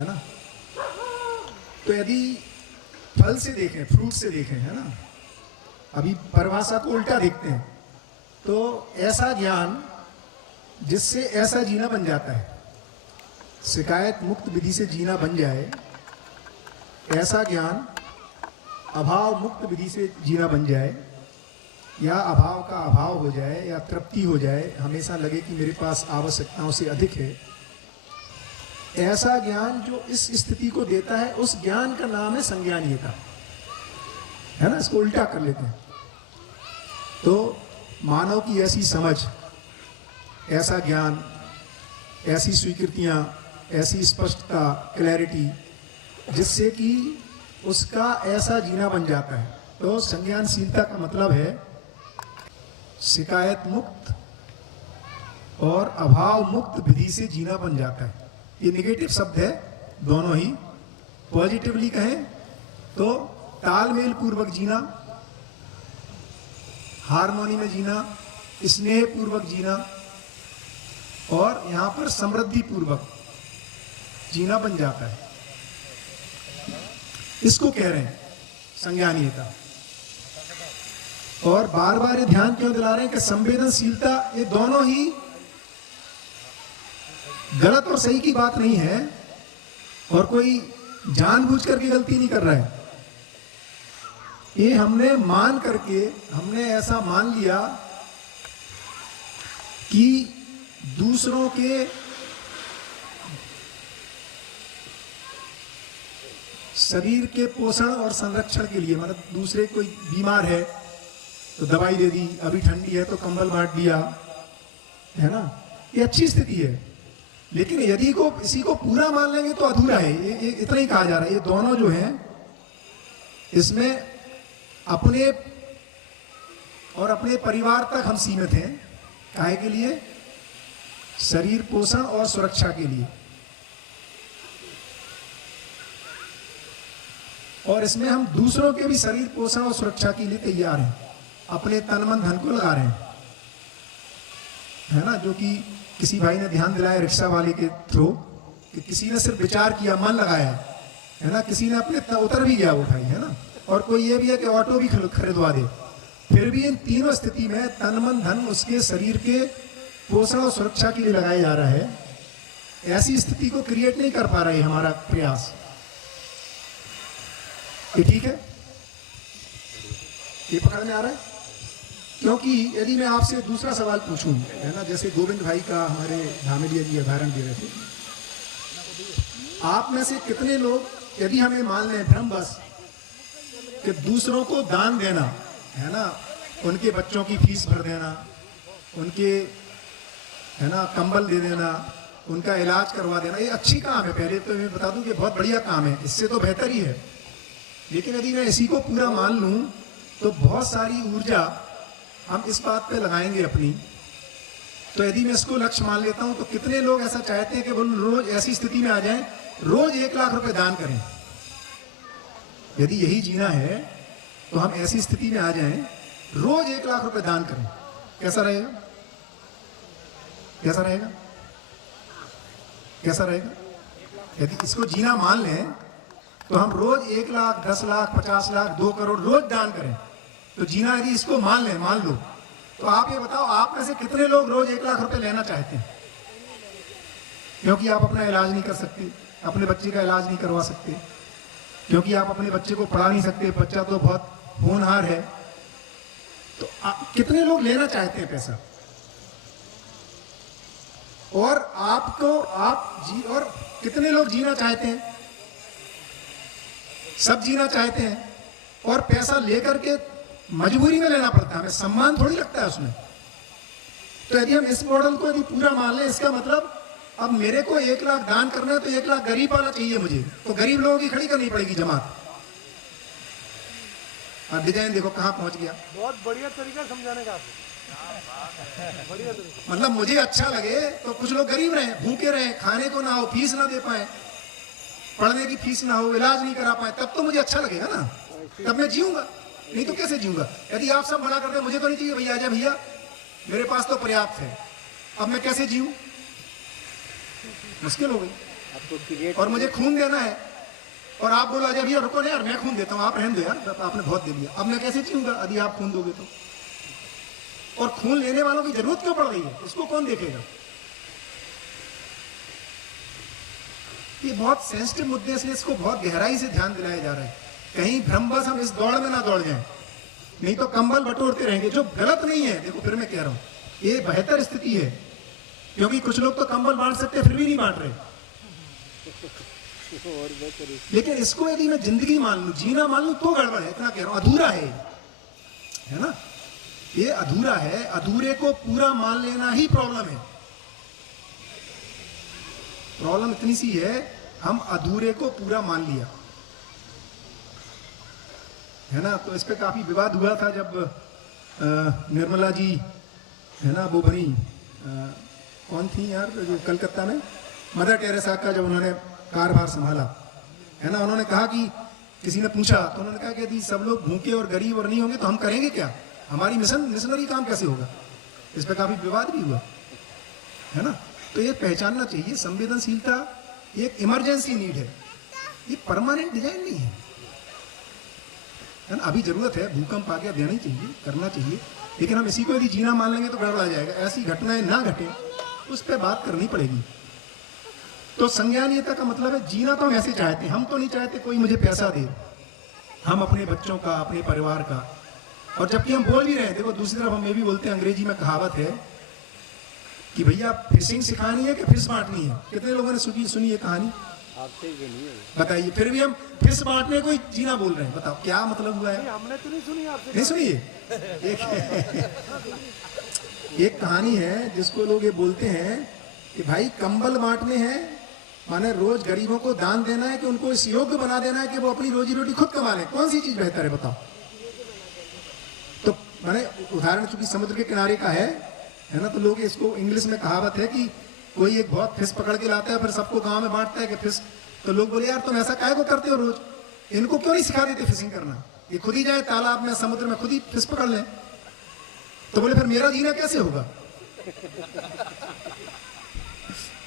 है ना। तो यदि फल से देखें, फ्रूट से देखें, है ना, अभी परिभाषा को उल्टा देखते हैं, तो ऐसा ज्ञान जिससे ऐसा जीना बन जाता है, शिकायत मुक्त विधि से जीना बन जाए, ऐसा ज्ञान अभाव मुक्त विधि से जीना बन जाए, या अभाव का अभाव हो जाए, या तृप्ति हो जाए, हमेशा लगे कि मेरे पास आवश्यकताओं से अधिक है, ऐसा ज्ञान जो इस स्थिति को देता है, उस ज्ञान का नाम है संज्ञानीयता, है ना। इसको उल्टा कर लेते हैं। तो मानव की ऐसी समझ, ऐसा ज्ञान, ऐसी स्वीकृतियां, ऐसी स्पष्टता, क्लैरिटी, जिससे कि उसका ऐसा जीना बन जाता है। तो संज्ञानशीलता का मतलब है शिकायत मुक्त और अभाव मुक्त विधि से जीना बन जाता है। ये नेगेटिव शब्द है दोनों ही। पॉजिटिवली कहें तो तालमेल पूर्वक जीना, हार्मोनी में जीना, स्नेह पूर्वक जीना, और यहां पर समृद्धि पूर्वक जीना बन जाता है। इसको कह रहे हैं संज्ञानीयता। और बार बार ये ध्यान क्यों दिला रहे हैं कि संवेदनशीलता, ये दोनों ही गलत और सही की बात नहीं है, और कोई जानबूझ करके गलती नहीं कर रहा है। ये हमने मान करके, हमने ऐसा मान लिया कि दूसरों के शरीर के पोषण और संरक्षण के लिए, मतलब दूसरे कोई बीमार है तो दवाई दे दी, अभी ठंडी है तो कंबल बांट दिया, है ना, ये अच्छी स्थिति है। लेकिन यदि को इसी को पूरा मान लेंगे तो अधूरा है। ये इतना ही कहा जा रहा है। ये दोनों जो हैं, इसमें अपने और अपने परिवार तक हम सीमित हैं। काहे के लिए? शरीर पोषण और सुरक्षा के लिए। और इसमें हम दूसरों के भी शरीर पोषण और सुरक्षा के लिए तैयार हैं, अपने तन मन धन को लगा रहे हैं, है ना। जो कि किसी भाई ने ध्यान दिलाया रिक्शा वाले के थ्रू, कि किसी ने सिर्फ विचार किया, मन लगाया, है ना, किसी ने अपने उतर भी गया वो भाई, है ना, और कोई ये भी है कि ऑटो भी खरीदवा दे। फिर भी इन तीनों स्थिति में तन मन धन उसके शरीर के पोषण और सुरक्षा के लिए लगाया जा रहा है। ऐसी स्थिति को क्रिएट नहीं कर पा रहा है हमारा प्रयास। ये ठीक है? ये पकड़ में आ रहा है? क्योंकि यदि मैं आपसे दूसरा सवाल पूछूं, है ना, जैसे गोविंद भाई का हमारे धामेलिया जी उदाहरण दे रहे थे, आप में से कितने लोग, यदि हमें मान लें भ्रमवश कि दूसरों को दान देना, है ना, उनके बच्चों की फीस भर देना, उनके, है ना, कंबल दे देना, उनका इलाज करवा देना, ये अच्छी काम है। पहले तो मैं बता दूं कि बहुत बढ़िया काम है, इससे तो बेहतर ही है। लेकिन यदि मैं इसी को पूरा मान लूं तो बहुत सारी ऊर्जा हम इस बात पे लगाएंगे अपनी। तो यदि मैं इसको लक्ष्य मान लेता हूं, तो कितने लोग ऐसा चाहते हैं कि वो रोज ऐसी स्थिति में आ जाएं, रोज 1 लाख रुपए दान करें। यदि यही जीना है तो हम ऐसी स्थिति में आ जाएं, रोज 1 लाख रुपए दान करें। कैसा रहेगा? कैसा रहेगा? कैसा रहेगा? यदि इसको जीना मान लें तो हम रोज 1 लाख, 10 लाख, 50 लाख, 2 करोड़ रोज दान करें, तो जीना यदि इसको मान लें, मान लो, तो आप ये बताओ, आप में से कितने लोग रोज 1 लाख रुपए लेना चाहते हैं? क्योंकि आप अपना इलाज नहीं कर सकते, अपने बच्चे का इलाज नहीं करवा सकते, क्योंकि आप अपने बच्चे को पढ़ा नहीं सकते, बच्चा तो बहुत होनहार है। तो कितने लोग लेना चाहते हैं पैसा? और आपको और कितने लोग जीना चाहते हैं? सब जीना चाहते हैं, और पैसा लेकर के मजबूरी में लेना पड़ता है, हमें सम्मान थोड़ी लगता है उसमें। तो यदि हम इस मॉडल को यदि पूरा मान लें, इसका मतलब अब मेरे को 1 लाख दान करना है तो 1 लाख गरीब वाला चाहिए मुझे, तो गरीब लोगों की खड़ी करनी पड़ेगी जमात। और डिजाइन देखो कहां पहुंच गया। बहुत बढ़िया तरीका समझाने का, बढ़िया तरीका। मतलब मुझे अच्छा लगे तो कुछ लोग गरीब रहे, भूखे रहे, खाने को ना हो, फीस ना दे पाए, पढ़ने की फीस ना हो, इलाज नहीं करा पाए, तब तो मुझे अच्छा लगेगा ना, तब मैं जीऊंगा। नहीं तो कैसे जीऊंगा? यदि आप सब मना करते मुझे तो नहीं चाहिए भैया, आजा भैया, मेरे पास तो पर्याप्त है, अब मैं कैसे जीऊं? मुश्किल हो गई। आपको क्रिएट और मुझे खून देना है और आप बोलो अजय भैया रुको ना यार, मैं खून देता हूं, आप रहने दो यार, आपने बहुत दे दिया, अब मैं कैसे जीऊंगा यदि आप खून दोगे तो। और खून लेने वालों की जरूरत क्यों पड़ रही है, इसको कौन देखेगा। ये बहुत सेंसिटिव मुद्दे से इसको बहुत गहराई से ध्यान दिलाया जा रहा है, कहीं भ्रमवश हम इस दौड़ में ना दौड़ जाएं, नहीं तो कंबल बटोरते रहेंगे। जो गलत नहीं है, देखो फिर मैं कह रहा हूं, ये बेहतर स्थिति है, क्योंकि कुछ लोग तो कंबल बांट सकते फिर भी नहीं बांट रहे। और बेहतर लेकिन इसको यदि मैं जिंदगी मान लूं, जीना मान लूं, तो गड़बड़ है, इतना कह रहा हूं, अधूरा है ना, ये अधूरा है। अधूरे को पूरा मान लेना ही प्रॉब्लम है। प्रॉब्लम इतनी सी है, हम अधूरे को पूरा मान लिया है ना। तो इस पे काफी विवाद हुआ था जब निर्मला जी है ना, वो बनी कौन थी यार, जो कलकत्ता में मदर टेरेसा का जब उन्होंने कारभार संभाला है ना, उन्होंने कहा कि किसी ने पूछा तो उन्होंने कहा कि यदि सब लोग भूखे और गरीब और नहीं होंगे तो हम करेंगे क्या, हमारी मिशनरी काम कैसे होगा। इस पे काफी विवाद भी हुआ है ना। तो ये पहचानना चाहिए, संवेदनशीलता एक इमरजेंसी नीड है, ये परमानेंट डिजाइन नहीं है ना। अभी जरूरत है, भूकंप आ गया, देना चाहिए, करना चाहिए, लेकिन हम इसी को यदि जीना मान लेंगे तो गड़बड़ा जाएगा। ऐसी घटनाएं ना घटे उस पर बात करनी पड़ेगी। तो संज्ञानीयता का मतलब है जीना तो हम ऐसे चाहते हैं, हम तो नहीं चाहते कोई मुझे पैसा दे, हम अपने बच्चों का, अपने परिवार का। और जबकि हम बोल भी रहे हैं, देखो दूसरी तरफ हम ये भी बोलते हैं, अंग्रेजी में कहावत है कि भैया फिशिंग सिखानी है कि फिश बांटनी है। कितने लोगों ने सुनी ये कहानी, आपसे ये नहीं है, बताइए। फिर भी हम फिश बांटने को ही जीना बोल रहे हैं, बताओ क्या मतलब हुआ है। हमने तो नहीं सुनी आपसे, नहीं सुनिए, एक कहानी है जिसको लोग ये बोलते हैं कि भाई कंबल बांटने हैं, माने रोज गरीबों को दान देना है कि उनको इस योग्य बना देना है कि वो अपनी रोजी रोटी खुद कमा लें, कौन सी चीज बेहतर है बताओ। तो माने उदाहरण चूंकि समुद्र के किनारे का है ना, तो लोग इसको इंग्लिश में कहावत है कि कोई एक बहुत फिश पकड़ के लाता है, फिर सबको गांव में बांटता है कि फिश। तो लोग बोले यार तुम ऐसा काहे को करते हो रोज, इनको क्यों नहीं सिखा देते फिशिंग करना, ये खुद ही जाए तालाब में, समुद्र में खुद ही फिश पकड़ लें। तो बोले फिर मेरा जीना कैसे होगा,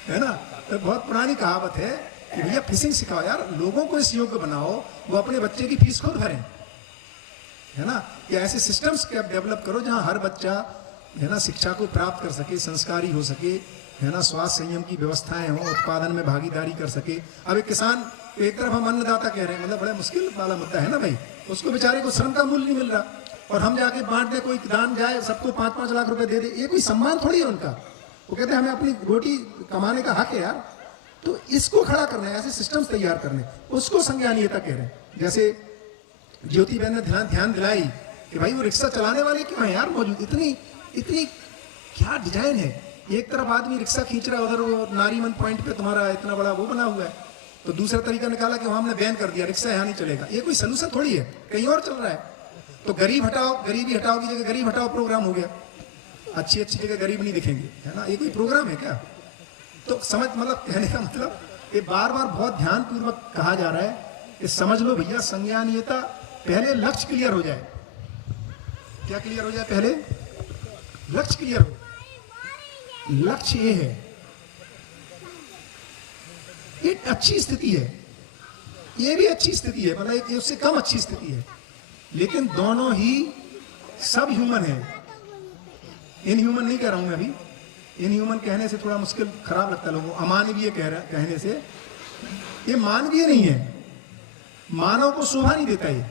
है ना। तो बहुत पुरानी कहावत है कि भैया फिशिंग सिखाओ यार, लोगों को इस योग्य बनाओ, वो अपने बच्चे की फीस खुद भरें, है ना। या ऐसे सिस्टम्स के डेवलप करो जहां हर बच्चा है ना शिक्षा को प्राप्त कर सके, संस्कारी हो सके, है ना, स्वास्थ्य संयम की व्यवस्थाएं हो, उत्पादन में भागीदारी कर सके। अब एक किसान, एक तरफ हम अन्नदाता कह रहे हैं, मतलब बड़ा मुश्किल वाला मुद्दा है ना भाई, उसको बेचारे को श्रम का मूल्य नहीं मिल रहा, और हम जाके बांट दे, कोई दान जाए सबको 5-5 लाख रुपए दे दे, ये कोई सम्मान थोड़ी है उनका। वो कहते हैं हमें अपनी रोटी कमाने का हक है यार। तो इसको खड़ा करना है, ऐसे सिस्टम्स तैयार करने, उसको संज्ञानीयता कह रहे हैं। जैसे ज्योति बहन ने ध्यान दिलाई कि भाई वो रिक्शा चलाने वाले क्यों है यार मौजूद, इतनी क्या डिजाइन है। एक तरफ आदमी रिक्शा खींच रहा है, उधर वो नारीमन पॉइंट पे तुम्हारा इतना बड़ा वो बना हुआ है, तो दूसरा तरीका निकाला कि हमने बैन कर दिया, रिक्शा यहाँ नहीं चलेगा। ये कोई सोल्यूशन थोड़ी है, कहीं और चल रहा है। तो गरीबी हटाओ की जगह गरीब हटाओ प्रोग्राम हो गया, अच्छी जगह गरीब नहीं दिखेंगे, है ना। ये कोई प्रोग्राम है क्या। तो समझ, मतलब कहने का मतलब ये बार बार बहुत ध्यान पूर्वक कहा जा रहा है कि समझ लो भैया, संज्ञानीयता पहले लक्ष्य क्लियर हो जाए। क्या क्लियर हो जाए, पहले लक्ष्य क्लियर हो। लक्ष्य ये है, एक अच्छी स्थिति है, ये भी अच्छी स्थिति है, मतलब एक उससे कम अच्छी स्थिति है, लेकिन दोनों ही सब ह्यूमन है। इनह्यूमन नहीं कह रहा हूं मैं अभी, इनह्यूमन कहने से थोड़ा मुश्किल, खराब लगता है लोगों को। अमानवीय कहने से, ये मानवीय नहीं है, मानव को शोभा नहीं देता। ये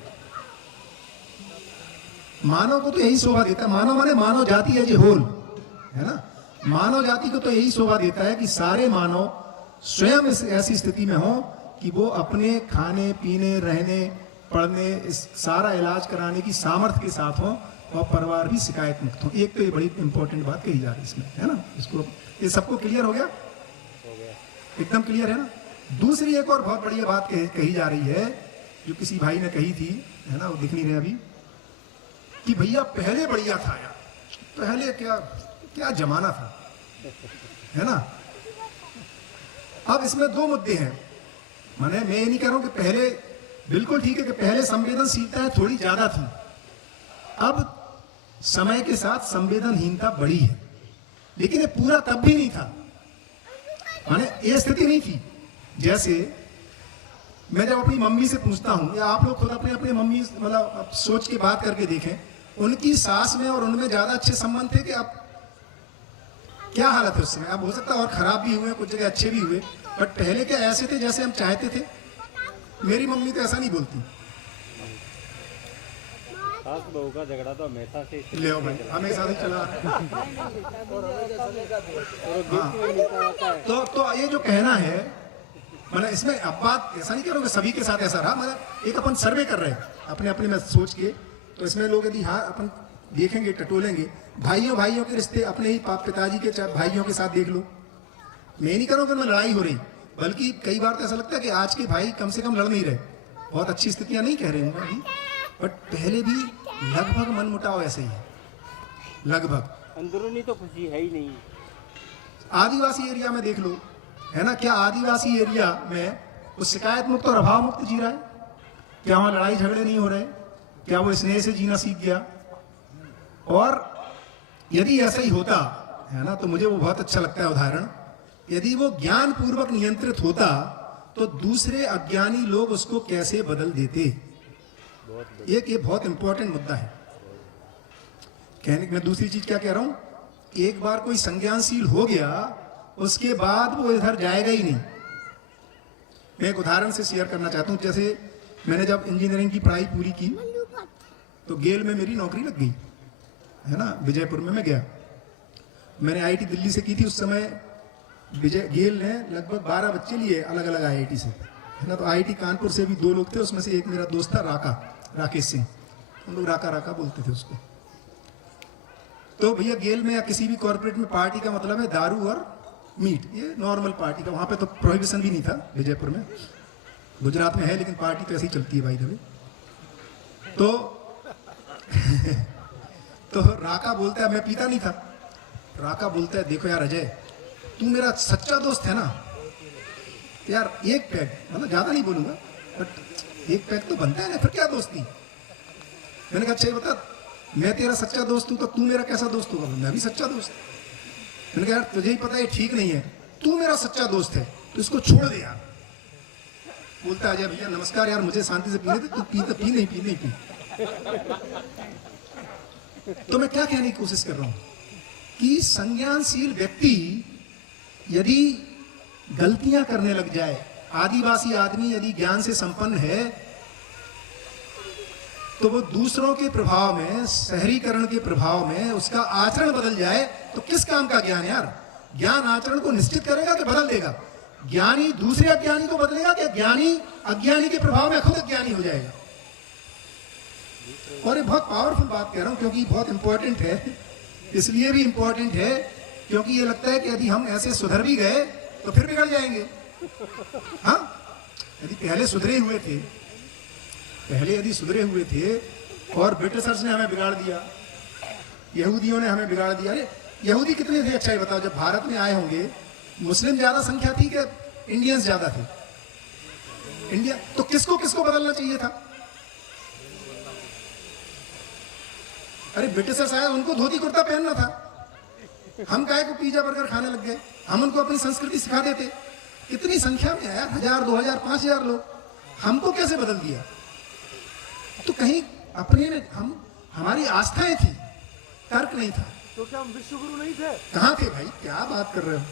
मानव को तो यही शोभा देता है, मानव माने मानव जाति एज ए होल, है ना। मानव जाति को तो यही शोभा देता है कि सारे मानव स्वयं इस ऐसी स्थिति में हो कि वो अपने खाने पीने, रहने, पढ़ने, इस सारा इलाज कराने की सामर्थ्य के साथ हो, और परिवार भी शिकायत मुक्त हो। एक तो ये बड़ी इंपॉर्टेंट बात कही जा रही है इसमें, है ना। इसको, ये सबको क्लियर हो गया, एकदम क्लियर है ना। दूसरी एक और बहुत बढ़िया बात कही जा रही है, जो किसी भाई ने कही थी, है ना, वो दिख नहीं रहे अभी, कि भैया पहले बढ़िया था यार, पहले क्या जमाना था, है ना। अब इसमें दो मुद्दे हैं, माने मैं ये नहीं कह रहा हूं कि पहले बिल्कुल ठीक है, कि पहले संवेदनशीलता थोड़ी ज्यादा थी, अब समय के साथ संवेदनहीनता बढ़ी है, लेकिन ये पूरा तब भी नहीं था, माने ये स्थिति नहीं थी। जैसे मैं जब अपनी मम्मी से पूछता हूं, या आप लोग खुद अपने अपने मम्मी मतलब आप सोच के बात करके देखें, उनकी सास में और उनमें ज्यादा अच्छे संबंध थे कि अब क्या हालत है उस समय? अब हो सकता है और खराब भी हुए, कुछ जगह अच्छे भी हुए, बट पहले क्या ऐसे थे जैसे हम चाहते थे? मेरी मम्मी तो ऐसा नहीं बोलती। सास बहू का झगड़ा तो हमेशा से ले आओ भाई, हमेशा से चला आ रहा है। तो ये जो कहना है, मतलब इसमें अब बात ऐसा नहीं कह रहा हूं कि सभी के साथ ऐसा रहा, मतलब एक अपन सर्वे कर रहे हैं अपने अपने में सोच के, तो इसमें लोग यदि हाँ अपन देखेंगे, टटोलेंगे, भाइयों के रिश्ते अपने ही पिताजी के भाइयों के साथ देख लो। मैं नहीं कह रहा हूं कि उनमें लड़ाई हो रही, बल्कि कई बार तो ऐसा लगता है कि आज के भाई कम से कम लड़ नहीं रहे। बहुत अच्छी स्थितियां नहीं कह रहे हूँ अभी, बट पहले भी लगभग मनमुटाव ऐसे ही है, लगभग। अंदरूनी तो खुशी है ही नहीं। आदिवासी एरिया में देख लो, है ना, क्या आदिवासी एरिया में वो शिकायत मुक्त और अभाव मुक्त जी रहा है? क्या वहां लड़ाई झगड़े नहीं हो रहे? क्या वो स्नेह से जीना सीख गया? और यदि ऐसा ही होता है ना, तो मुझे वो बहुत अच्छा लगता है उदाहरण, यदि वो ज्ञान पूर्वक नियंत्रित होता तो दूसरे अज्ञानी लोग उसको कैसे बदल देते। एक ये बहुत इंपॉर्टेंट मुद्दा है। कहने मैं दूसरी चीज क्या कह रहा हूं, एक बार कोई संज्ञानशील हो गया उसके बाद वो इधर जाएगा ही नहीं। मैं एक उदाहरण से शेयर करना चाहता हूं। जैसे मैंने जब इंजीनियरिंग की पढ़ाई पूरी की तो गेल में मेरी नौकरी लग गई, है ना, विजयपुर में मैं गया। मैंने आईआईटी दिल्ली से की थी, उस समय गेल ने लगभग 12 बच्चे लिए अलग अलग आईआईटी से, है ना। तो आईआईटी कानपुर से भी 2 लोग थे, उसमें से एक मेरा दोस्त था राकेश सिंह, हम लोग राका बोलते थे उसको। तो भैया गेल में या किसी भी कॉर्पोरेट में पार्टी का मतलब है दारू और मीट, ये नॉर्मल पार्टी का। वहां पे तो प्रोहिबिशन भी नहीं था विजयपुर में, गुजरात में है लेकिन पार्टी तो ऐसी चलती है भाई दबे। तो तो राका बोलता है, मैं पीता नहीं था, राका बोलता है देखो यार अजय, तू मेरा सच्चा दोस्त है ना यार, एक पैक, मतलब ज्यादा नहीं बोलूंगा बट एक पैक तो बनता है ना, फिर क्या दोस्ती। मैंने कहा अच्छा बता, मैं तेरा सच्चा दोस्त हूं तो तू मेरा कैसा दोस्त होगा? मैं भी सच्चा दोस्त। मैंने कहा यार तुझे ही पता है ठीक नहीं है, तू मेरा सच्चा दोस्त है तो इसको छोड़ दे यार। बोलता अजय भैया नमस्कार यार, मुझे शांति से पीने दे, तू पी तो पी, नहीं पी नहीं पी। तो मैं क्या कहने की कोशिश कर रहा हूं कि संज्ञानशील व्यक्ति यदि गलतियां करने लग जाए, आदिवासी आदमी यदि ज्ञान से संपन्न है तो वो दूसरों के प्रभाव में, शहरीकरण के प्रभाव में उसका आचरण बदल जाए तो किस काम का ज्ञान यार? ज्ञान आचरण को निश्चित करेगा कि बदल देगा? ज्ञानी दूसरे अज्ञानी को बदलेगा कि ज्ञानी अज्ञानी के प्रभाव में खुद अज्ञानी हो जाएगा? और ये बहुत पावरफुल बात कह रहा हूं क्योंकि बहुत इंपॉर्टेंट है। इसलिए भी इंपॉर्टेंट है क्योंकि ये लगता है कि यदि हम ऐसे सुधर भी गए तो फिर बिगड़ जाएंगे। हाँ, यदि पहले सुधरे हुए थे, पहले यदि सुधरे हुए थे और ब्रिटिशर्स ने हमें बिगाड़ दिया, यहूदियों ने हमें बिगाड़ दिया। अरे यहूदी कितने थे अच्छा ये बताओ? जब भारत में आए होंगे मुस्लिम ज्यादा संख्या थी कि इंडियंस ज्यादा थे? इंडिया। तो किसको किसको बदलना चाहिए था? अरे ब्रिटिशर्स आए, उनको धोती कुर्ता पहनना था, हम काहे को पिज्जा बर्गर खाने लग गए? हम उनको अपनी संस्कृति सिखा देते। इतनी संख्या में यार 1000, 2000, 5000 लोग, हमको कैसे बदल दिया? तो कहीं अपने में हमारी आस्थाएं थी, तर्क नहीं था। तो क्या हम विश्वगुरु नहीं थे? कहाँ थे भाई, क्या बात कर रहे हो?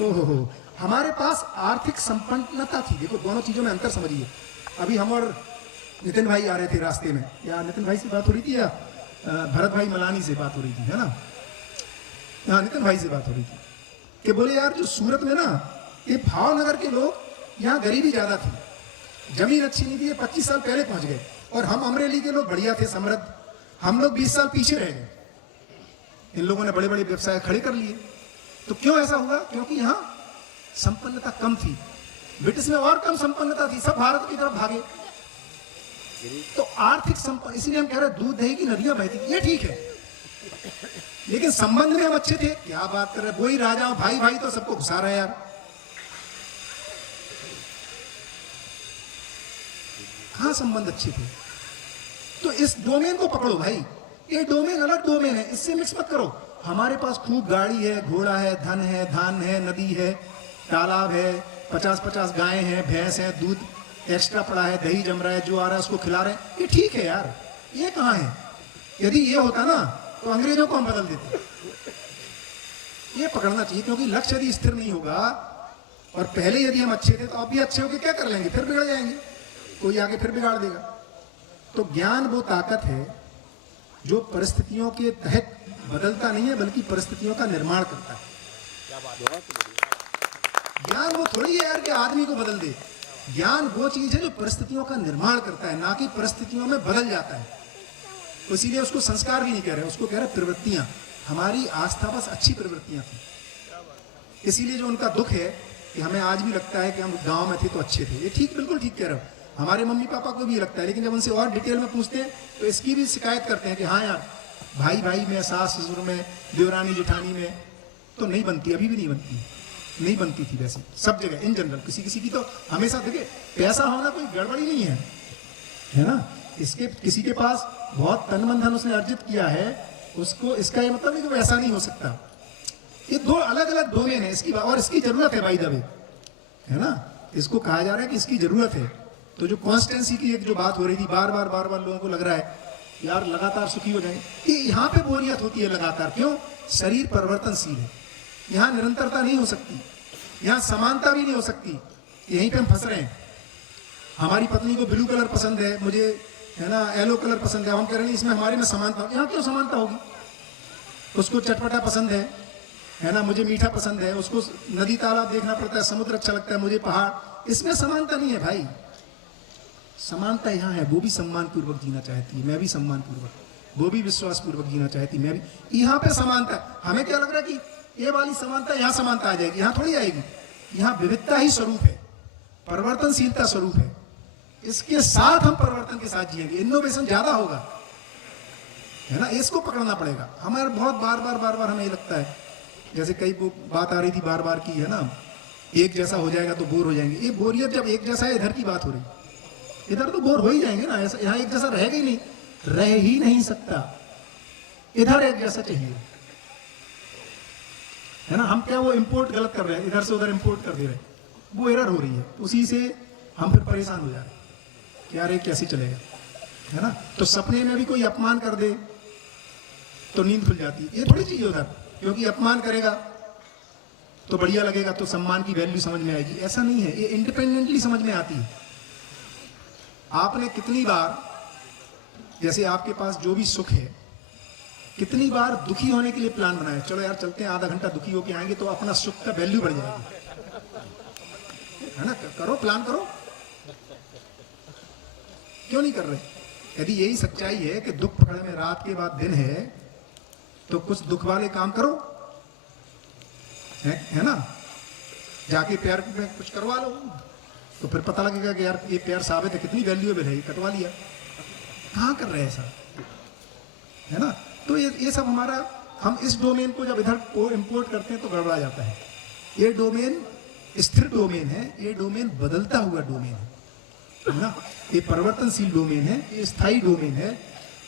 ओहो, हमारे पास आर्थिक संपन्नता थी। देखो दोनों चीजों में अंतर समझिए। अभी हम और नितिन भाई आ रहे थे रास्ते में, या नितिन भाई से बात हो रही थी या भरत भाई मलानी से बात हो रही थी, है ना? हाँ, नितिन भाई से बात हो रही थी कि बोले यार जो सूरत में ना, ये भावनगर के लोग, यहाँ गरीबी ज्यादा थी, जमीन अच्छी नहीं थी, ये 25 साल पहले पहुंच गए, और हम अमरेली के लोग बढ़िया थे, समृद्ध, हम लोग 20 साल पीछे रह गए। इन लोगों ने बड़े बड़े व्यवसाय खड़े कर लिए। तो क्यों ऐसा हुआ? क्योंकि यहाँ संपन्नता कम थी, ब्रिटिश में और कम संपन्नता थी, सब भारत की तरफ भागे। तो आर्थिक संपन्न, इसलिए हम कह रहे हैं दूध दही की नदियां बहती, ये ठीक है, लेकिन संबंध में हम अच्छे थे। क्या बात कर रहे हैं, वही राजा भाई भाई तो सबको घुसा रहे यार। कहां संबंध अच्छे थे? तो इस डोमेन को पकड़ो भाई, ये डोमेन अलग डोमेन है, इससे मिक्स मत करो। हमारे पास खूब गाड़ी है, घोड़ा है, धन है, धान है, नदी है, तालाब है, 50-50 गायें हैं, भैंस हैं, दूध एक्स्ट्रा पड़ा है, दही जम रहा है, जो आ रहा है उसको खिला रहे हैं, ये ठीक है यार। ये कहाँ है? यदि ये होता ना तो अंग्रेजों को हम बदल देते। ये पकड़ना चाहिए, क्योंकि लक्ष्य यदि स्थिर नहीं होगा और पहले यदि हम अच्छे थे तो अब भी अच्छे होके क्या कर लेंगे, फिर बिगड़ जाएंगे, कोई आगे फिर बिगाड़ देगा। तो ज्ञान वो ताकत है जो परिस्थितियों के तहत बदलता नहीं है, बल्कि परिस्थितियों का निर्माण करता है। ज्ञान वो थोड़ी है यार कि आदमी को बदल दे। ज्ञान वो चीज है जो परिस्थितियों का निर्माण करता है, ना कि परिस्थितियों में बदल जाता है। तो इसीलिए उसको संस्कार भी नहीं कह रहे, उसको कह रहे प्रवृत्तियां। हमारी आस्था बस अच्छी प्रवृत्तियां थी। इसीलिए जो उनका दुख है कि हमें आज भी लगता है कि हम गांव में थे तो अच्छे थे, ये ठीक, बिल्कुल ठीक कह रहे हो। हमारे मम्मी पापा को भी लगता है, लेकिन जब उनसे और डिटेल में पूछते हैं तो इसकी भी शिकायत करते हैं कि हाँ यार, भाई भाई में, सास ससुर में, देवरानी जेठानी में तो नहीं बनती, अभी भी नहीं बनती, नहीं बनती थी वैसे सब जगह इन जनरल। किसी किसी की तो हमेशा देखिए, पैसा होना कोई गड़बड़ी नहीं है ना। इसके किसी के पास बहुत तन मन धन उसने अर्जित किया है, उसको इसका ये मतलब नहीं कि वो ऐसा नहीं हो सकता। ये दो अलग अलग डोमेन है इसकी, और इसकी जरूरत है बाय द वे, है ना। इसको कहा जा रहा है कि इसकी जरूरत है। तो जो कॉन्स्टेंसी की एक जो बात हो रही थी, बार बार लोगों को लग रहा है यार लगातार सुखी हो जाएंगे, ये यहाँ पे बोरियत होती है लगातार। क्यों? शरीर परिवर्तनशील है, यहाँ निरंतरता नहीं हो सकती, यहाँ समानता भी नहीं हो सकती। यहीं पे हम फंस रहे हैं। हमारी पत्नी को ब्लू कलर पसंद है, मुझे है ना येलो कलर पसंद है, हम कह रहे हैं इसमें हमारे में समानता। यहाँ क्यों समानता होगी? उसको चटपटा पसंद है ना, मुझे मीठा पसंद है, उसको नदी तालाब देखना पड़ता है, समुद्र अच्छा लगता है, मुझे पहाड़। इसमें समानता नहीं है भाई। समानता यहाँ है, वो भी सम्मान पूर्वक जीना चाहती है, मैं भी सम्मान पूर्वक, वो भी विश्वास पूर्वक जीना चाहती है, मैं भी। यहाँ पे समानता, हमें क्या लग रहा है कि ये वाली समानता, यहाँ समानता आ जाएगी, यहाँ थोड़ी आएगी। यहाँ विविधता ही स्वरूप है, परिवर्तनशीलता स्वरूप है। इसके साथ हम परिवर्तन के साथ जिएंगे, इनोवेशन ज्यादा होगा, है ना। इसको पकड़ना पड़ेगा। हमारे बहुत बार हमें लगता है, जैसे कई बात आ रही थी बार की, है ना, एक जैसा हो जाएगा तो बोर हो जाएंगे। ये बोरियत जब एक जैसा है, इधर की बात हो रही, इधर तो बोर हो ही जाएंगे ना। ऐसा यहाँ एक जैसा रहेगा ही नहीं, रह ही नहीं सकता। इधर एक जैसा चाहिए, है ना। हम क्या वो इंपोर्ट गलत कर रहे हैं, इधर से उधर इंपोर्ट कर दे रहे हैं, वो एरर हो रही है। उसी से हम फिर परेशान हो जा रहे हैं कि यार ये कैसे चलेगा, है ना। तो सपने में भी कोई अपमान कर दे तो नींद खुल जाती है, ये थोड़ी चाहिए उधर। क्योंकि अपमान करेगा तो बढ़िया लगेगा, तो सम्मान की वैल्यू समझ में आएगी, ऐसा नहीं है। ये इंडिपेंडेंटली समझ में आती है। आपने कितनी बार, जैसे आपके पास जो भी सुख है, कितनी बार दुखी होने के लिए प्लान बनाया, चलो यार चलते हैं, आधा घंटा दुखी होके आएंगे तो अपना सुख का वैल्यू बढ़ जाएगी, है ना। करो, प्लान करो, क्यों नहीं कर रहे? यदि यही सच्चाई है कि दुख पकड़े में रात के बाद दिन है, तो कुछ दुख वाले काम करो, है ना। जाके प्यार में कुछ करवा लो, तो फिर पता लगेगा कि यार ये प्यार साबित है, कितनी वैल्यूएबल है, कटवा लिया। कहाँ कर रहे हैं ऐसा, है ना। तो ये सब हमारा, हम इस डोमेन को जब इधर को इंपोर्ट करते हैं तो गड़बड़ा जाता है। ये डोमेन स्थिर डोमेन है, ये डोमेन बदलता हुआ डोमेन है ना। ये परिवर्तनशील डोमेन है, ये स्थायी डोमेन है।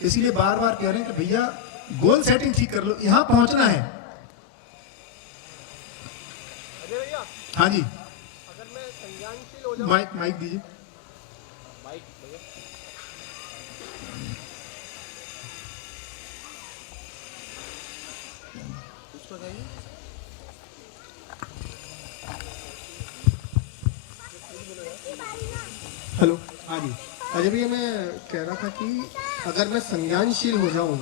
इसीलिए बार कह रहे हैं कि भैया गोल सेटिंग ठीक कर लो, यहां पहुंचना है। अजय भैया, हाँ जी, अगर मैं संज्ञानशील हो जाऊं, माइक दीजिए। माइक भैया, कुछ बताइए। हेलो, हाँ जी। अजय भैया, मैं कह रहा था कि अगर मैं संज्ञानशील हो जाऊं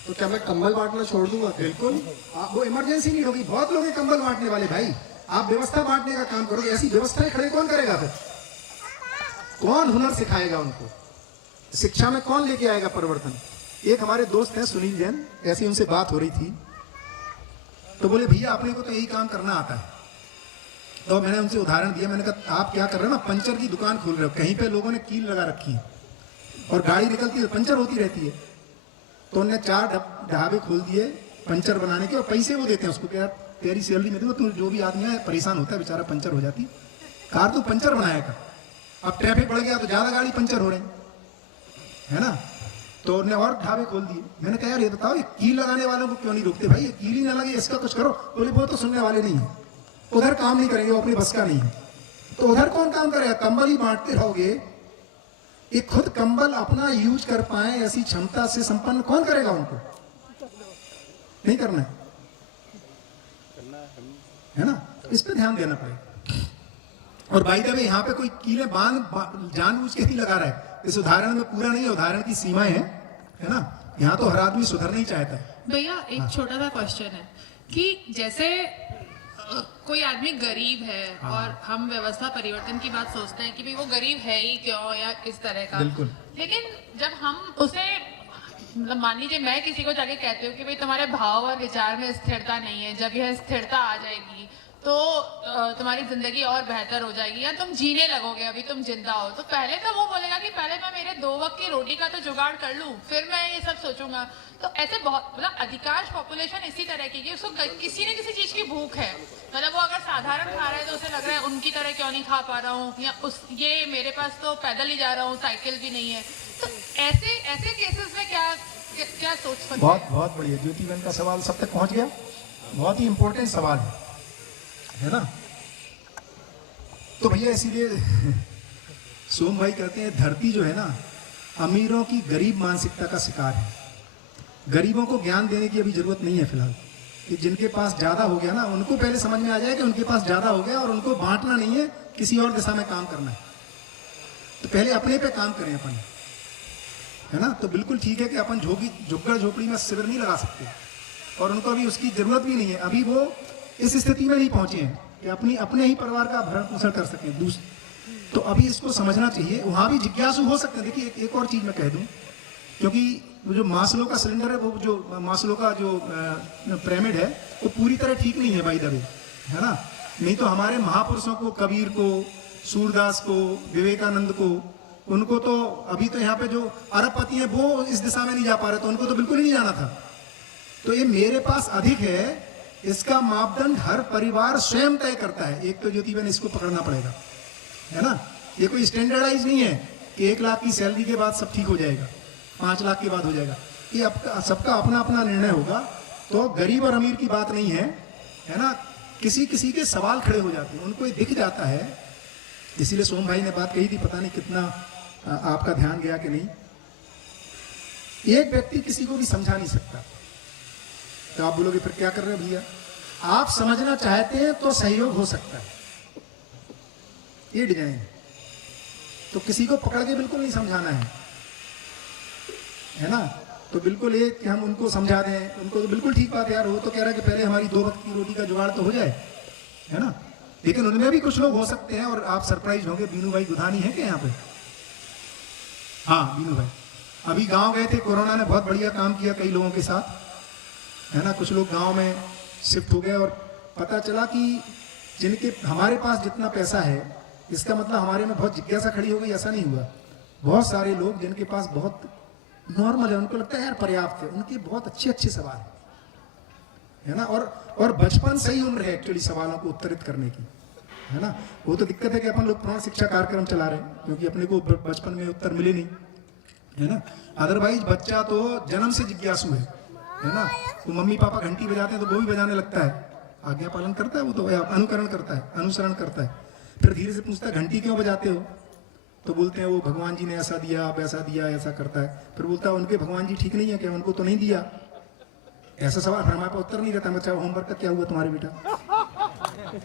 तो क्या मैं कंबल बांटना छोड़ दूंगा? बिल्कुल, वो इमरजेंसी नहीं होगी। बहुत लोग हैं कंबल बांटने वाले भाई, आप व्यवस्था बांटने का काम करोगे। ऐसी व्यवस्थाएं खड़े कौन करेगा? फिर कौन हुनर सिखाएगा उनको? शिक्षा में कौन लेके आएगा परिवर्तन? एक हमारे दोस्त हैं सुनील जैन, ऐसी उनसे बात हो रही थी, तो बोले भैया अपने को तो यही काम करना आता है। तो मैंने उनसे उदाहरण दिया, मैंने कहा आप क्या कर रहे हो ना, पंचर की दुकान खोल रहे हो, कहीं पे लोगों ने कील लगा रखी है और गाड़ी निकलती है पंचर होती रहती है। तो उन्होंने 4 ढाबे खोल दिए पंचर बनाने के, और पैसे वो देते हैं उसको, क्या तेरी सैलरी में दो, तू जो भी आदमी है परेशान होता है बेचारा, पंचर हो जाती कार, तो पंचर बनाया कर। अब ट्रैफिक बढ़ गया तो ज्यादा गाड़ी पंचर हो रही है ना, तो उन्होंने और ढाबे खोल दिए। मैंने कहा यार ये बताओ, ये कील लगाने वालों को क्यों नहीं रोकते भाई? ये कील ही ना लगे, इसका कुछ करो। बोले वो तो सुनने वाले नहीं है, उधर काम नहीं करेंगे, वो अपनी बस का नहीं है। तो उधर कौन काम करेगा? कंबल ही बांटते रहोगे, एक खुद कंबल अपना यूज कर पाए ऐसी क्षमता से संपन्न कौन करेगा? उनको नहीं करना है ना, इस पे ध्यान देना पड़ेगा। और भाई द वे यहाँ पे कोई कीले बांध जानबूझ के नहीं लगा रहा है, इस उदाहरण में पूरा नहीं है, उदाहरण की सीमाएं हैं, है ना। यहाँ तो हर आदमी सुधरना ही चाहता है। भैया एक छोटा सा क्वेश्चन है कि जैसे कोई आदमी गरीब है और हम व्यवस्था परिवर्तन की बात सोचते हैं कि भाई वो गरीब है ही क्यों या इस तरह का, बिल्कुल। लेकिन जब हम उसे मतलब मान लीजिए मैं किसी को जाके कहती हूँ कि भाई तुम्हारे भाव और विचार में स्थिरता नहीं है, जब यह स्थिरता आ जाएगी तो तुम्हारी जिंदगी और बेहतर हो जाएगी या तुम जीने लगोगे, अभी तुम जिंदा हो, तो पहले तो वो बोलेगा कि पहले मैं मेरे 2 वक्त की रोटी का तो जुगाड़ कर लूं, फिर मैं ये सब सोचूंगा। तो ऐसे बहुत मतलब अधिकांश पॉपुलेशन इसी तरह की कि उसको किसी न किसी चीज की भूख है, मतलब वो अगर साधारण खा रहा है तो उसे लग रहा है उनकी तरह क्यों नहीं खा पा रहा हूँ, या ये मेरे पास तो पैदल ही जा रहा हूँ, साइकिल भी नहीं है। तो ऐसे ऐसे केसेस में क्या सोच सकते हैं? बहुत बढ़िया, ज्योति बहन का सवाल सब तक पहुंच गया, बहुत ही इंपॉर्टेंट सवाल है ना। तो भैया इसीलिए सोम भाई कहते हैं धरती जो है ना अमीरों की गरीब मानसिकता का शिकार है। गरीबों को ज्ञान देने की अभी जरूरत नहीं है फिलहाल, कि जिनके पास ज्यादा हो गया ना उनको पहले समझ में आ जाए कि उनके पास ज्यादा हो गया और उनको बांटना नहीं है, किसी और दिशा में काम करना है। तो पहले अपने पे काम करें अपन, है ना। तो बिल्कुल ठीक है कि अपन झुग्गड़ झोपड़ी में शिविर नहीं लगा सकते और उनको अभी उसकी जरूरत भी नहीं है। अभी वो इस स्थिति में नहीं पहुंचे हैं कि अपने ही परिवार का भरण पोषण कर सकें। तो अभी इसको समझना चाहिए, वहां भी जिज्ञासु हो सकते हैं। देखिए एक और चीज मैं कह दूं, क्योंकि वो जो मास्लो का सिलेंडर है, वो जो मास्लो का जो पिरामिड है वो पूरी तरह ठीक नहीं है भाई दबे, है ना। नहीं तो हमारे महापुरुषों को, कबीर को, सूरदास को, विवेकानंद को, उनको तो अभी तो यहाँ पे जो अरबपति है वो इस दिशा में नहीं जा पा रहे, तो उनको तो बिल्कुल ही नहीं जाना था। तो ये मेरे पास अधिक है, इसका मापदंड हर परिवार स्वयं तय करता है। एक तो ज्योति बहन इसको पकड़ना पड़ेगा, है ना। ये कोई स्टैंडर्डाइज नहीं है कि 1 लाख की सैलरी के बाद सब ठीक हो जाएगा, 5 लाख के बाद हो जाएगा। ये सबका अपना अपना निर्णय होगा। तो गरीब और अमीर की बात नहीं है, है ना। किसी किसी के सवाल खड़े हो जाते हैं, उनको ये दिख जाता है। इसीलिए सोम भाई ने बात कही थी, पता नहीं कितना आपका ध्यान गया कि नहीं। एक व्यक्ति किसी को भी समझा नहीं सकता। तो आप बोलोगे फिर क्या कर रहे हो भैया? आप समझना चाहते हैं तो सहयोग हो सकता है, ये डिजाइन है। तो किसी को पकड़ के बिल्कुल नहीं समझाना है ना। तो बिल्कुल ये कि हम उनको समझा दें, उनको तो बिल्कुल ठीक बात है यार, वो तो कह रहा है कि पहले हमारी 2 वक्त की रोटी का जुगाड़ तो हो जाए, है ना। लेकिन उनमें भी कुछ लोग हो सकते हैं, और आप सरप्राइज होंगे, बीनू भाई गुधानी है क्या यहाँ पे? हाँ बीनू भाई अभी गांव गए थे, कोरोना ने बहुत बढ़िया काम किया कई लोगों के साथ, है ना। कुछ लोग गांव में शिफ्ट हो गए और पता चला कि जिनके हमारे पास जितना पैसा है, इसका मतलब हमारे में बहुत जिज्ञासा खड़ी हो गई, ऐसा नहीं हुआ। बहुत सारे लोग जिनके पास बहुत नॉर्मल है, उनको लगता है यार पर्याप्त है, उनके बहुत अच्छे अच्छे सवाल है ना। और बचपन सही उम्र है एक्चुअली सवालों को उत्तरित करने की, है ना। वो तो दिक्कत है कि अपन लोग प्रौढ़ शिक्षा कार्यक्रम चला रहे हैं, क्योंकि अपने को बचपन में उत्तर मिले नहीं, है ना। अदरवाइज बच्चा तो जन्म से जिज्ञासु है ना। तो मम्मी पापा घंटी बजाते हैं तो वो भी बजाने लगता है, आज्ञा पालन करता है, वो तो अनुकरण करता है, अनुसरण करता है। फिर धीरे से पूछता है घंटी क्यों बजाते हो, तो बोलते हैं वो भगवान जी ने ऐसा दिया, वैसा दिया, ऐसा करता है। फिर बोलता है उनके भगवान जी ठीक नहीं है क्या, उनको तो नहीं दिया, ऐसा सवाल। फिर हमारे पास उत्तर नहीं रहता। बच्चा होमवर्क का क्या हुआ तुम्हारे बेटा,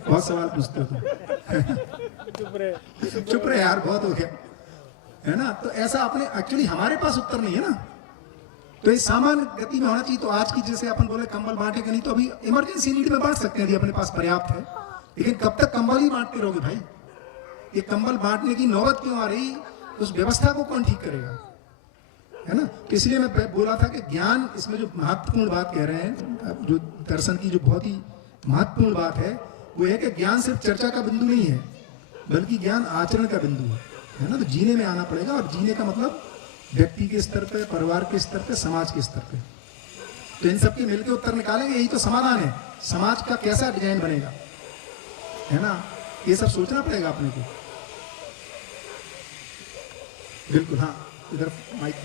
बहुत सवाल पूछते हो तुम। चुप रहे यार, बहुत हो गया, है ना। तो ऐसा अपने एक्चुअली हमारे पास उत्तर नहीं है ना। तो ये सामान्य गति में होना चाहिए। तो आज की जैसे अपन बोले कंबल बांटे कि नहीं, तो अभी इमरजेंसी नीड में बांट सकते हैं यदि अपने पास पर्याप्त है। लेकिन कब तक कंबल ही बांटते रहोगे भाई? ये कंबल बांटने की नौबत क्यों आ रही? उस व्यवस्था को कौन ठीक करेगा, है ना। तो इसलिए मैं बोला था कि ज्ञान, इसमें जो महत्वपूर्ण बात कह रहे हैं, जो दर्शन की जो बहुत ही महत्वपूर्ण बात है, वो है कि ज्ञान सिर्फ चर्चा का बिंदु नहीं है, बल्कि ज्ञान आचरण का बिंदु है ना। तो जीने में आना पड़ेगा, और जीने का मतलब व्यक्ति के स्तर पे, परिवार के स्तर पे, समाज के स्तर पे। तो इन सबके मिलकर उत्तर निकालेंगे, यही तो समाधान है। समाज का कैसा डिजाइन बनेगा, है ना, ये सब सोचना पड़ेगा अपने को। बिल्कुल, हाँ इधर माइक।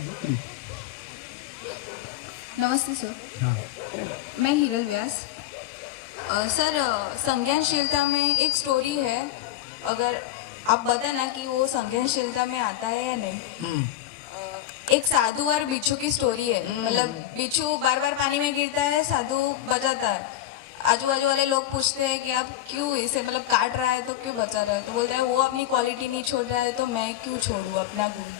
नमस्ते सर, हाँ मैं हीरल व्यास। सर, संज्ञानशीलता में एक स्टोरी है अगर आप बताना कि वो संज्ञानशीलता में आता है या नहीं। एक साधु और बिच्छू की स्टोरी है। मतलब बिच्छू बार बार पानी में गिरता है, साधु बचाता है। आजू बाजू वाले लोग पूछते हैं कि आप क्यों इसे मतलब काट रहा है तो क्यों बचा रहा है, तो बोलता है वो अपनी क्वालिटी नहीं छोड़ रहा है तो मैं क्यों छोड़ू अपना गुण।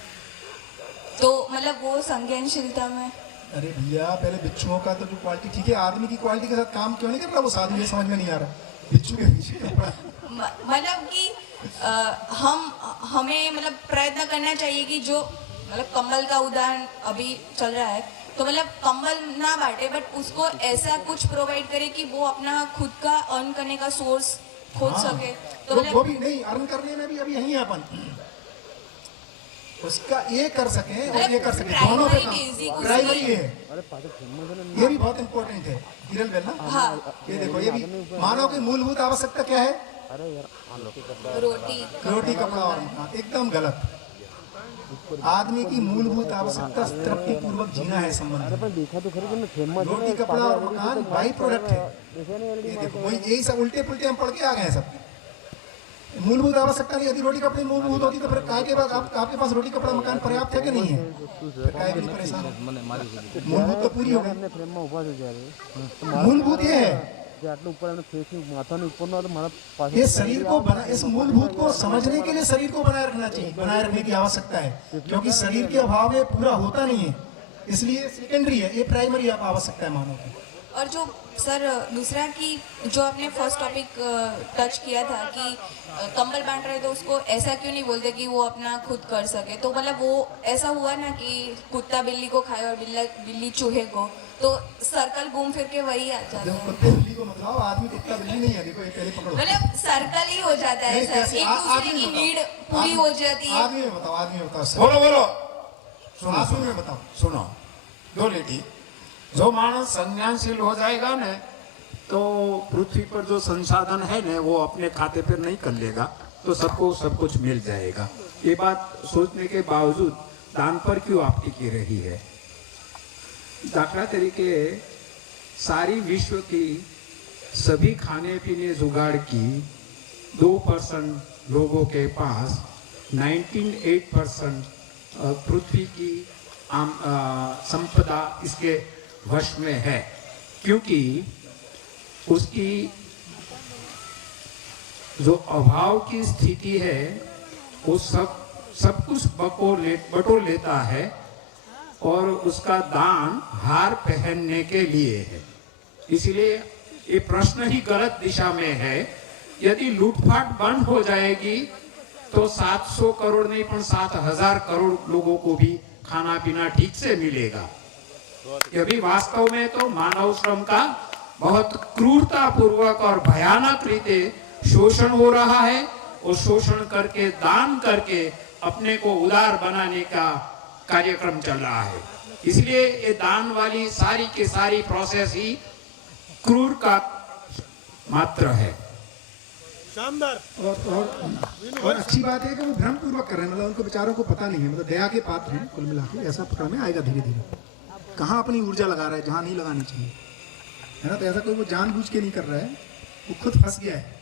तो मतलब वो संज्ञानशीलता में। अरे भैया पहले बिच्छुओं का तो जो क्वालिटी ठीक है, आदमी की क्वालिटी के साथ काम क्यों नहीं कर रहा वो साधु, ये समझ में नहीं आ रहा। बिच्छू के पीछे क्यों पड़ा? मतलब कि हमें मतलब प्रयत्न करना चाहिए कि जो मतलब कंबल का उदाहरण अभी चल रहा है, तो मतलब कंबल ना बांटे बट उसको ऐसा कुछ प्रोवाइड करे कि वो अपना खुद का अर्न करने का सोर्स खोज सके। तो वो मतलब भी नहीं, अर्न करने में भी अभी यही है अपन, उसका ये कर सके और ये कर सके, दोनों पे काम। प्राइमरी ये है, ये भी बहुत इंपॉर्टेंट है किरण बेल ना। हाँ। ये देखो, ये भी मानव की मूलभूत आवश्यकता क्या है? रोटी कपड़ा और मकान। एकदम गलत। आदमी की मूलभूत आवश्यकता तृप्ति पूर्वक जीना है संबंध। रोटी कपड़ा और मकान बाई प्रोडक्ट है। ये देखो वही यही सब उल्टे पुल्टे हम पढ़ के आ गए हैं सब। मूलभूत आवश्यकता नहीं, यदि रोटी कपड़े मूलभूत होती तो फिर काय के बाद आपके पास रोटी कपड़ा मकान पर्याप्त है कि नहीं है? फिर काय के लिए परेशान हो? मूलभूत तो पूरी हो गई। मूलभूत ये है, ये शरीर को बना, इस मूलभूत को समझने के लिए शरीर को बनाए रखना चाहिए, बनाए रखने की आवश्यकता है, क्योंकि शरीर के अभाव में पूरा होता नहीं है, इसलिए सेकेंडरी है, ये प्राइमरी आवश्यकता है मानव की। और जो सर दूसरा कि जो आपने फर्स्ट टॉपिक टच किया था कि कंबल बांट रहे तो उसको ऐसा क्यों नहीं बोलते कि वो अपना खुद कर सके, तो मतलब वो ऐसा हुआ ना कि कुत्ता बिल्ली को खाए और बिल्ली चूहे को, तो सर्कल घूम फिर के वही आ जाता है। कुत्ते बिल्ली को मत लाओ, आदमी कुत्ता बिल्ली नहीं है। देखो ये पहले पकड़ो, मतलब सर्कल ही हो जाता है सर, एक दूसरे की नीड पूरी हो जाती है। आदमी में बताओ, आदमी में बताओ, बोलो बोलो। आदमी में बताओ। सुनो दो लेडी, जो मानस संज्ञानशील हो जाएगा न तो पृथ्वी पर जो संसाधन है न वो अपने खाते पर नहीं कर लेगा, तो सबको सब कुछ मिल जाएगा। ये बात सोचने के बावजूद दान पर क्यों आप टिकी रही है? दाखला तरीके सारी विश्व की सभी खाने पीने जुगाड़ की 2% लोगों के पास 98% पृथ्वी की संपदा इसके वश में है, क्योंकि उसकी जो अभाव की स्थिति है वो सब कुछ बटोर लेता है और उसका दान हार पहनने के लिए है। इसलिए ये प्रश्न ही गलत दिशा में है। यदि लूटपाट बंद हो जाएगी तो 700 करोड़ नहीं पर 7,000 करोड़ लोगों को भी खाना पीना ठीक से मिलेगा। यदि वास्तव में तो मानव श्रम का बहुत क्रूरता पूर्वक और भयानक रीते शोषण हो रहा है, और शोषण करके दान करके अपने को उदार बनाने का कार्यक्रम चल रहा है। इसलिए ये दान वाली सारी की सारी प्रोसेस ही क्रूर का मात्र है। और अच्छी बात है कि वो भ्रम पूर्वक कर रहे हैं, मतलब उनको बेचारों को पता नहीं है, मतलब दया के पात्र हैं कुल मिला के। ऐसा पकड़ में आएगा धीरे धीरे, कहाँ अपनी ऊर्जा लगा रहा है जहाँ नहीं लगानी चाहिए, है ना। तो ऐसा कोई वो जानबूझ के नहीं कर रहा है, वो खुद फंस गया है।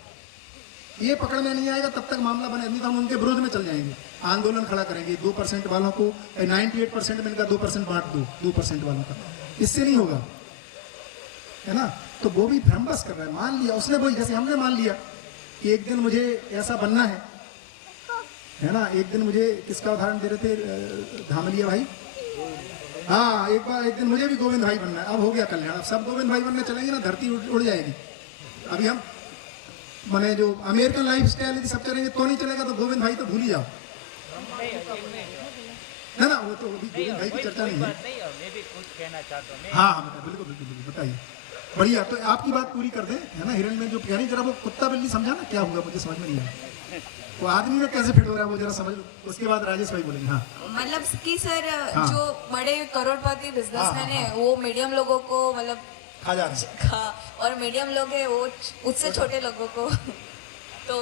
ये पकड़ में नहीं आएगा तब तक मामला बने, नहीं तो हम उनके विरोध में चल जाएंगे, आंदोलन खड़ा करेंगे। 2% वालों को 98% में इनका 2% बांट दो, 2% वालों का, इससे नहीं होगा, है ना। तो वो भी भ्रम बस कर रहा है, मान लिया उसने, वही जैसे हमने मान लिया कि एक दिन मुझे ऐसा बनना है ना। एक दिन मुझे किसका उदाहरण दे रहे थे धामलिया भाई, हाँ एक दिन मुझे भी गोविंद भाई बनना है। अब हो गया कल्याण, अब सब गोविंद भाई बनने चलेंगे ना, धरती उड़ जाएगी। अभी हम माने जो अमेरिकन लाइफ स्टाइल यदि सब चलेंगे तो नहीं चलेगा, तो गोविंद भाई तो भूल ही जाओ, है ना। वो तो अभी गोविंद भाई की चर्चा नहीं है। हाँ बिल्कुल बिल्कुल बिल्कुल, बताइए। बढ़िया, तो आपकी बात पूरी कर दे, है ना। हिरण में जो यानी जरा वो कुत्ता बिल्ली समझा ना, क्या हुआ मुझे समझ में नहीं आया, वो आदमी में कैसे फिट हो रहा है वो जरा समझ। उसके बाद राजेश भाई बोलेंगे। हाँ मतलब कि सर हाँ। जो बड़े करोड़पति बिजनेसमैन है वो मीडियम लोगों को मतलब खा जा रहे हैं। और मीडियम लोग है वो उससे छोटे लोगों को तो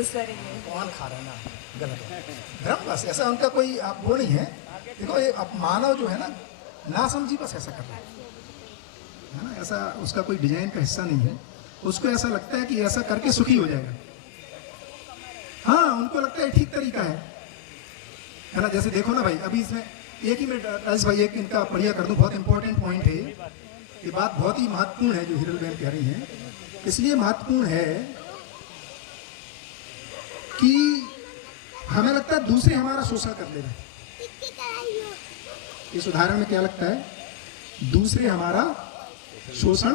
उस तरीके। कौन खा रहा है ना, गलत है, भ्रम बस। ऐसा उनका कोई वो नहीं है। देखो ये अब मानव जो है ना समझी बस ऐसा कर रहा है ना। ऐसा उसका कोई डिजाइन का हिस्सा नहीं है, उसको ऐसा लगता है कि ऐसा करके सुखी हो जाएगा। उनको लगता है ठीक तरीका है ना। जैसे देखो ना भाई, अभी इसमें एक ही मिनट राजेश भाई, एक इनका बढ़िया कर दूं, बहुत इंपॉर्टेंट पॉइंट है ये बात, बहुत ही महत्वपूर्ण है जो हिरल बहन कह रही हैं। इसलिए महत्वपूर्ण है कि हमें लगता है दूसरे हमारा शोषण कर ले रहे हैं। इस उदाहरण में क्या लगता है, दूसरे हमारा शोषण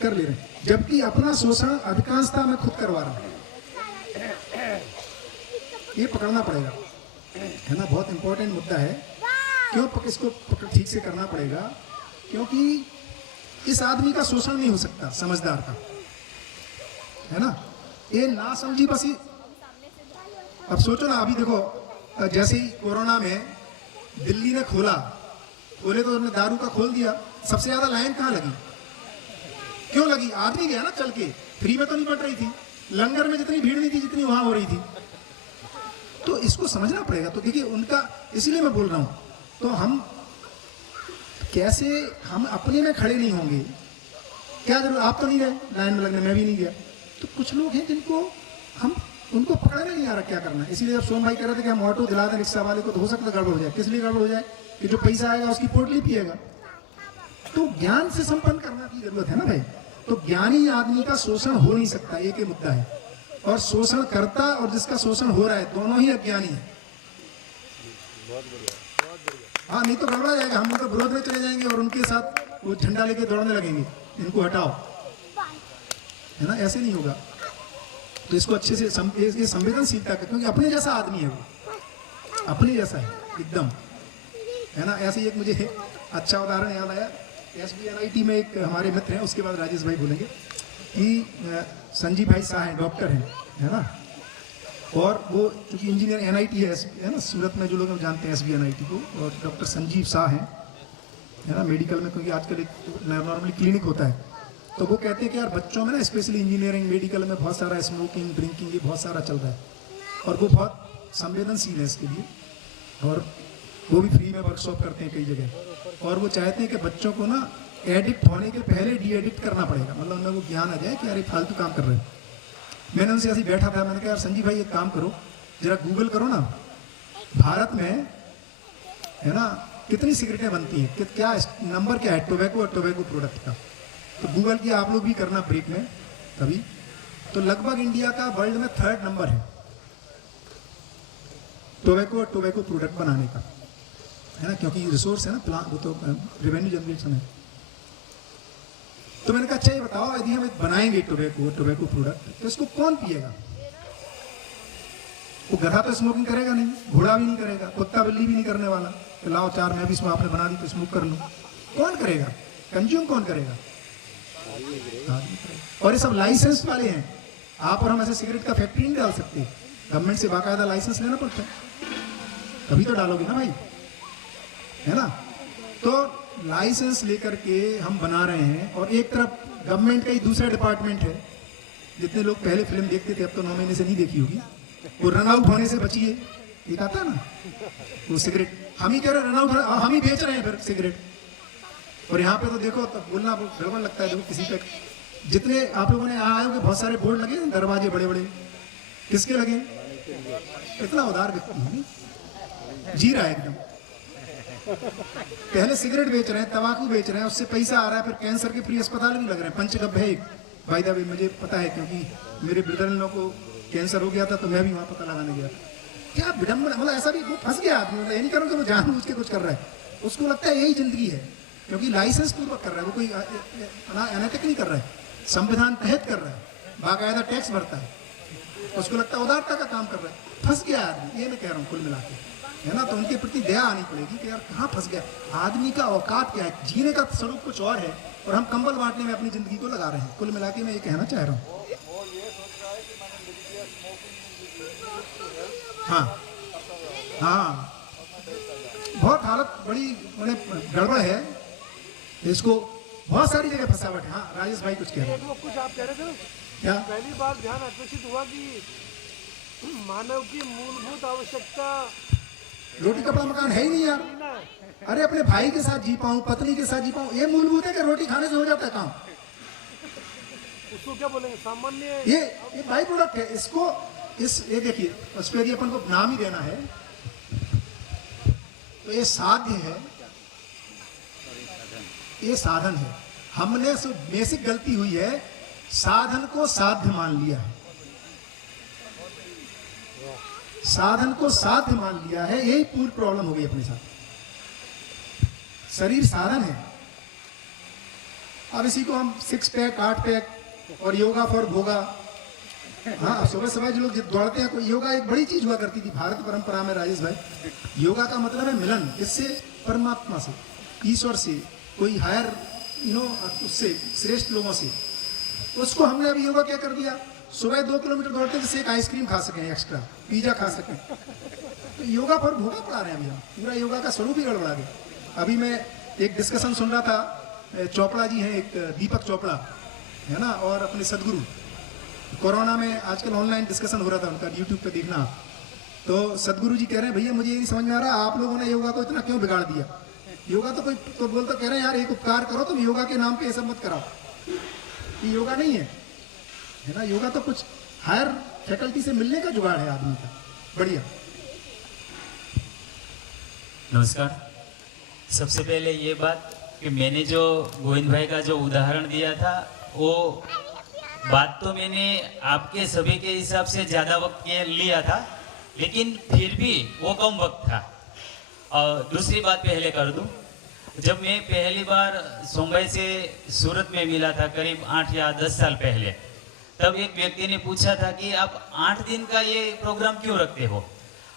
कर ले रहे हैं, जबकि अपना शोषण अधिकांशता में खुद करवा रहा हूं। ये पकड़ना पड़ेगा, है ना, बहुत इंपॉर्टेंट मुद्दा है। क्यों इसको ठीक से करना पड़ेगा, क्योंकि इस आदमी का शोषण नहीं हो सकता समझदार का, है ना। ये ना समझी बस ही। अब सोचो ना, अभी देखो जैसे ही कोरोना में दिल्ली ने खोले तो उन्होंने दारू का खोल दिया, सबसे ज्यादा लाइन कहाँ लगी, क्यों लगी, आदमी गया ना चल के, फ्री में तो नहीं बट रही थी, लंगर में जितनी भीड़ नहीं थी जितनी वहां हो रही थी। तो इसको समझना पड़ेगा। तो देखिए उनका, इसीलिए मैं बोल रहा हूं, तो हम कैसे, हम अपने में खड़े नहीं होंगे, क्या जरूर, आप तो नहीं गए लाइन में लगने, मैं भी नहीं गया, तो कुछ लोग हैं जिनको हम, उनको पकड़ने नहीं आ रहा क्या करना है। इसीलिए जब सोम भाई कह रहे थे कि हम ऑटो दिला दें रिक्शा वाले को, तो हो सकता है गड़बड़ हो जाए। किस लिए गड़बड़ हो जाए, कि जो पैसा आएगा उसकी पोटली पिएगा। तो ज्ञान से संपन्न करना की जरूरत है ना भाई। तो ज्ञानी आदमी का शोषण हो नहीं सकता, एक ही मुद्दा है। और शोषण करता और जिसका शोषण हो रहा है, दोनों ही अज्ञानी है। हाँ, नहीं तो गड़बड़ा जाएगा, हम उनके विरोध में चले जाएंगे और उनके साथ वो झंडा लेके दौड़ने लगेंगे, इनको हटाओ, है ना, ऐसे नहीं होगा। तो इसको अच्छे से ये संवेदनशीलता का, क्योंकि अपने जैसा आदमी है वो, अपने जैसा है एकदम, है ना। ऐसे ही एक मुझे अच्छा उदाहरण याद आया, SBNIT में एक हमारे मित्र हैं, उसके बाद राजेश भाई बोलेंगे, कि संजीव भाई शाह हैं, डॉक्टर हैं, है ना। और वो चूंकि इंजीनियर NIT है ना, सूरत में जो लोग जानते हैं SBNIT को, और डॉक्टर संजीव शाह हैं, है ना, मेडिकल में, क्योंकि आजकल एक नॉर्मली क्लिनिक होता है। तो वो कहते हैं कि यार बच्चों में ना, स्पेशली इंजीनियरिंग मेडिकल में बहुत सारा स्मोकिंग ड्रिंकिंग ये बहुत सारा चल रहा है, और वो बहुत संवेदनशील है इसके लिए, और वो भी फ्री में वर्कशॉप करते हैं कई जगह। और वो चाहते हैं कि बच्चों को ना एडिक्ट होने के पहले डी एडिक्ट करना पड़ेगा, मतलब उनमें वो ज्ञान आ जाए कि यार ये फालतू काम कर रहे हैं। मैंने उनसे ऐसे बैठा था, मैंने कहा यार संजीव भाई एक काम करो, जरा गूगल करो ना, भारत में, है ना, कितनी सिगरेटें बनती हैं, क्या नंबर क्या है टोबैको और टोबैको प्रोडक्ट का। तो गूगल की आप लोग भी करना ब्रेक में कभी, तो लगभग इंडिया का वर्ल्ड में 3rd नंबर है टोबैको और टोबैको प्रोडक्ट बनाने का, है ना, क्योंकि रिसोर्स है ना, प्लांट, वो तो रेवेन्यू जनरेशन है। तो मैंने कहा अच्छा ये बताओ, यदि हम बनाएंगे टोबैको प्रोडक्ट, तो इसको कौन पिएगा। वो गधा तो स्मोकिंग करेगा नहीं, घोड़ा भी नहीं करेगा, कुत्ता बिल्ली भी नहीं करने वाला, तो लाओ 4 मैं भी आपने बना दी तो स्मोक कर लूं। कौन करेगा, कंज्यूम कौन करेगा, और ये सब लाइसेंस वाले हैं। आप और हम ऐसे सिगरेट का फैक्ट्री नहीं डाल सकते, गवर्नमेंट से बाकायदा लाइसेंस लेना पड़ता है, तभी तो डालोगे ना भाई, है ना। तो लाइसेंस लेकर के हम बना रहे हैं, और एक तरफ गवर्नमेंट का ही दूसरा डिपार्टमेंट है। जितने लोग पहले फिल्म देखते थे, अब तो 9 महीने से नहीं देखी होगी, वो रन आउट होने से बचिए, एक आता है ना वो सिगरेट, हम ही कह रहे रन आउट, हम ही बेच रहे हैं फिर सिगरेट। और यहाँ पे तो देखो, तब बोलना गड़बड़ लगता है, देखो किसी पे, जितने आप लोगों ने आए होंगे, बहुत सारे बोर्ड लगे, दरवाजे बड़े बड़े, किसके लगे, इतना उदार व्यक्ति जी रहा है एकदम। पहले सिगरेट बेच रहे हैं, तंबाकू बेच रहे हैं, उससे पैसा आ रहा है, फिर कैंसर के फ्री अस्पताल भी लग रहे हैं। पंचगव्य है एक, बाय द वे मुझे पता है, क्योंकि मेरे ब्रदर इन लोगों को कैंसर हो गया था, तो मैं भी वहां पता लगाने गया था। क्या विडंबना, मतलब ऐसा भी वो फंस गया आदमी, मतलब ये नहीं करूँ कि वो जानबूझ के कुछ कर रहा है, उसको लगता है यही जिंदगी है, क्योंकि लाइसेंस पूर्वक कर रहा है, वो कोई अनैतिक नहीं कर रहा है, संविधान तहत कर रहा है, बाकायदा टैक्स भरता है, उसको लगता है उदारता का काम कर रहा है। फंस गया आदमी, ये मैं कह रहा हूँ कुल मिला के, है ना। तो उनके प्रति दया आनी पड़ेगी कि यार कहाँ फंस गया आदमी, का औकात क्या है, जीने का स्वरूप कुछ और है, और हम कंबल बांटने में अपनी जिंदगी को लगा रहे हैं। कुल मिला के मैं ये कहना चाह रहा हूँ। हाँ हाँ, बहुत हालत बड़ी गड़बड़ है, इसको बहुत सारी जगह फंसावट है। हाँ राजेश भाई कुछ कह रहे हैं। कुछ आप कह रहे थे ना, क्या पहली बार ध्यान आकर्षित हुआ कि मानव की मूलभूत आवश्यकता रोटी कपड़ा मकान है ही नहीं यार। अरे अपने भाई के साथ जी पाऊं, पत्नी के साथ जी पाऊं, ये मूलभूत है कि रोटी खाने से हो जाता है काम। उसको क्या बोलेंगे, सामान्य ये बाई प्रोडक्ट है। इसको ये देखिए, उस पर यदि अपन को नाम ही देना है तो ये साध्य है, ये साधन है। हमने बेसिक गलती हुई है, साधन को साध्य मान लिया है, साधन को साध्य मान लिया है, यही पूरी प्रॉब्लम हो गई अपने साथ। शरीर साधन है। अब इसी को हम 6 पैक 8 पैक और योगा फॉर भोगा। हाँ, सुबह सुबह जो लोग दौड़ते हैं, कोई योगा एक बड़ी चीज हुआ करती थी भारत परंपरा में राजेश भाई। योगा का मतलब है मिलन, इससे परमात्मा से, ईश्वर से, कोई हायर उससे श्रेष्ठ लोगों से। उसको हमने अभी योगा क्या कर दिया, सुबह 2 किलोमीटर दौड़ते जिससे एक आइसक्रीम खा सकें, एक्स्ट्रा पिज्जा खा सकें। तो योगा पर भोगा पड़ा रहे हैं अभी हम, पूरा योगा का स्वरूप ही गड़बड़ा गया। अभी मैं एक डिस्कशन सुन रहा था, चोपड़ा जी हैं, एक दीपक चोपड़ा है ना, और अपने सदगुरु, कोरोना में आजकल ऑनलाइन डिस्कशन हो रहा था उनका, यूट्यूब पे देखना आप। तो सदगुरु जी कह रहे हैं, भैया मुझे ये नहीं समझ में आ रहा आप लोगों ने योगा को इतना क्यों बिगाड़ दिया। योगा तो कोई तो बोलता, कह रहे हैं यार एक उपकार करो, तुम योगा के नाम पे ये सब मत कराओ, ये योगा नहीं है ना। योगा तो कुछ हायर फैकल्टी से मिलने का जुगाड़ है आदमी का। बढ़िया। नमस्कार। सबसे पहले ये बात कि मैंने जो गोविंद भाई का जो उदाहरण दिया था, वो बात तो मैंने आपके सभी के हिसाब से ज़्यादा वक्त लिया था, लेकिन फिर भी वो कम वक्त था। और दूसरी बात पहले कर दूं, जब मैं पहली बार मुंबई से सूरत में मिला था करीब 8 या 10 साल पहले, तब एक व्यक्ति ने पूछा था कि आप 8 दिन का ये प्रोग्राम क्यों रखते हो,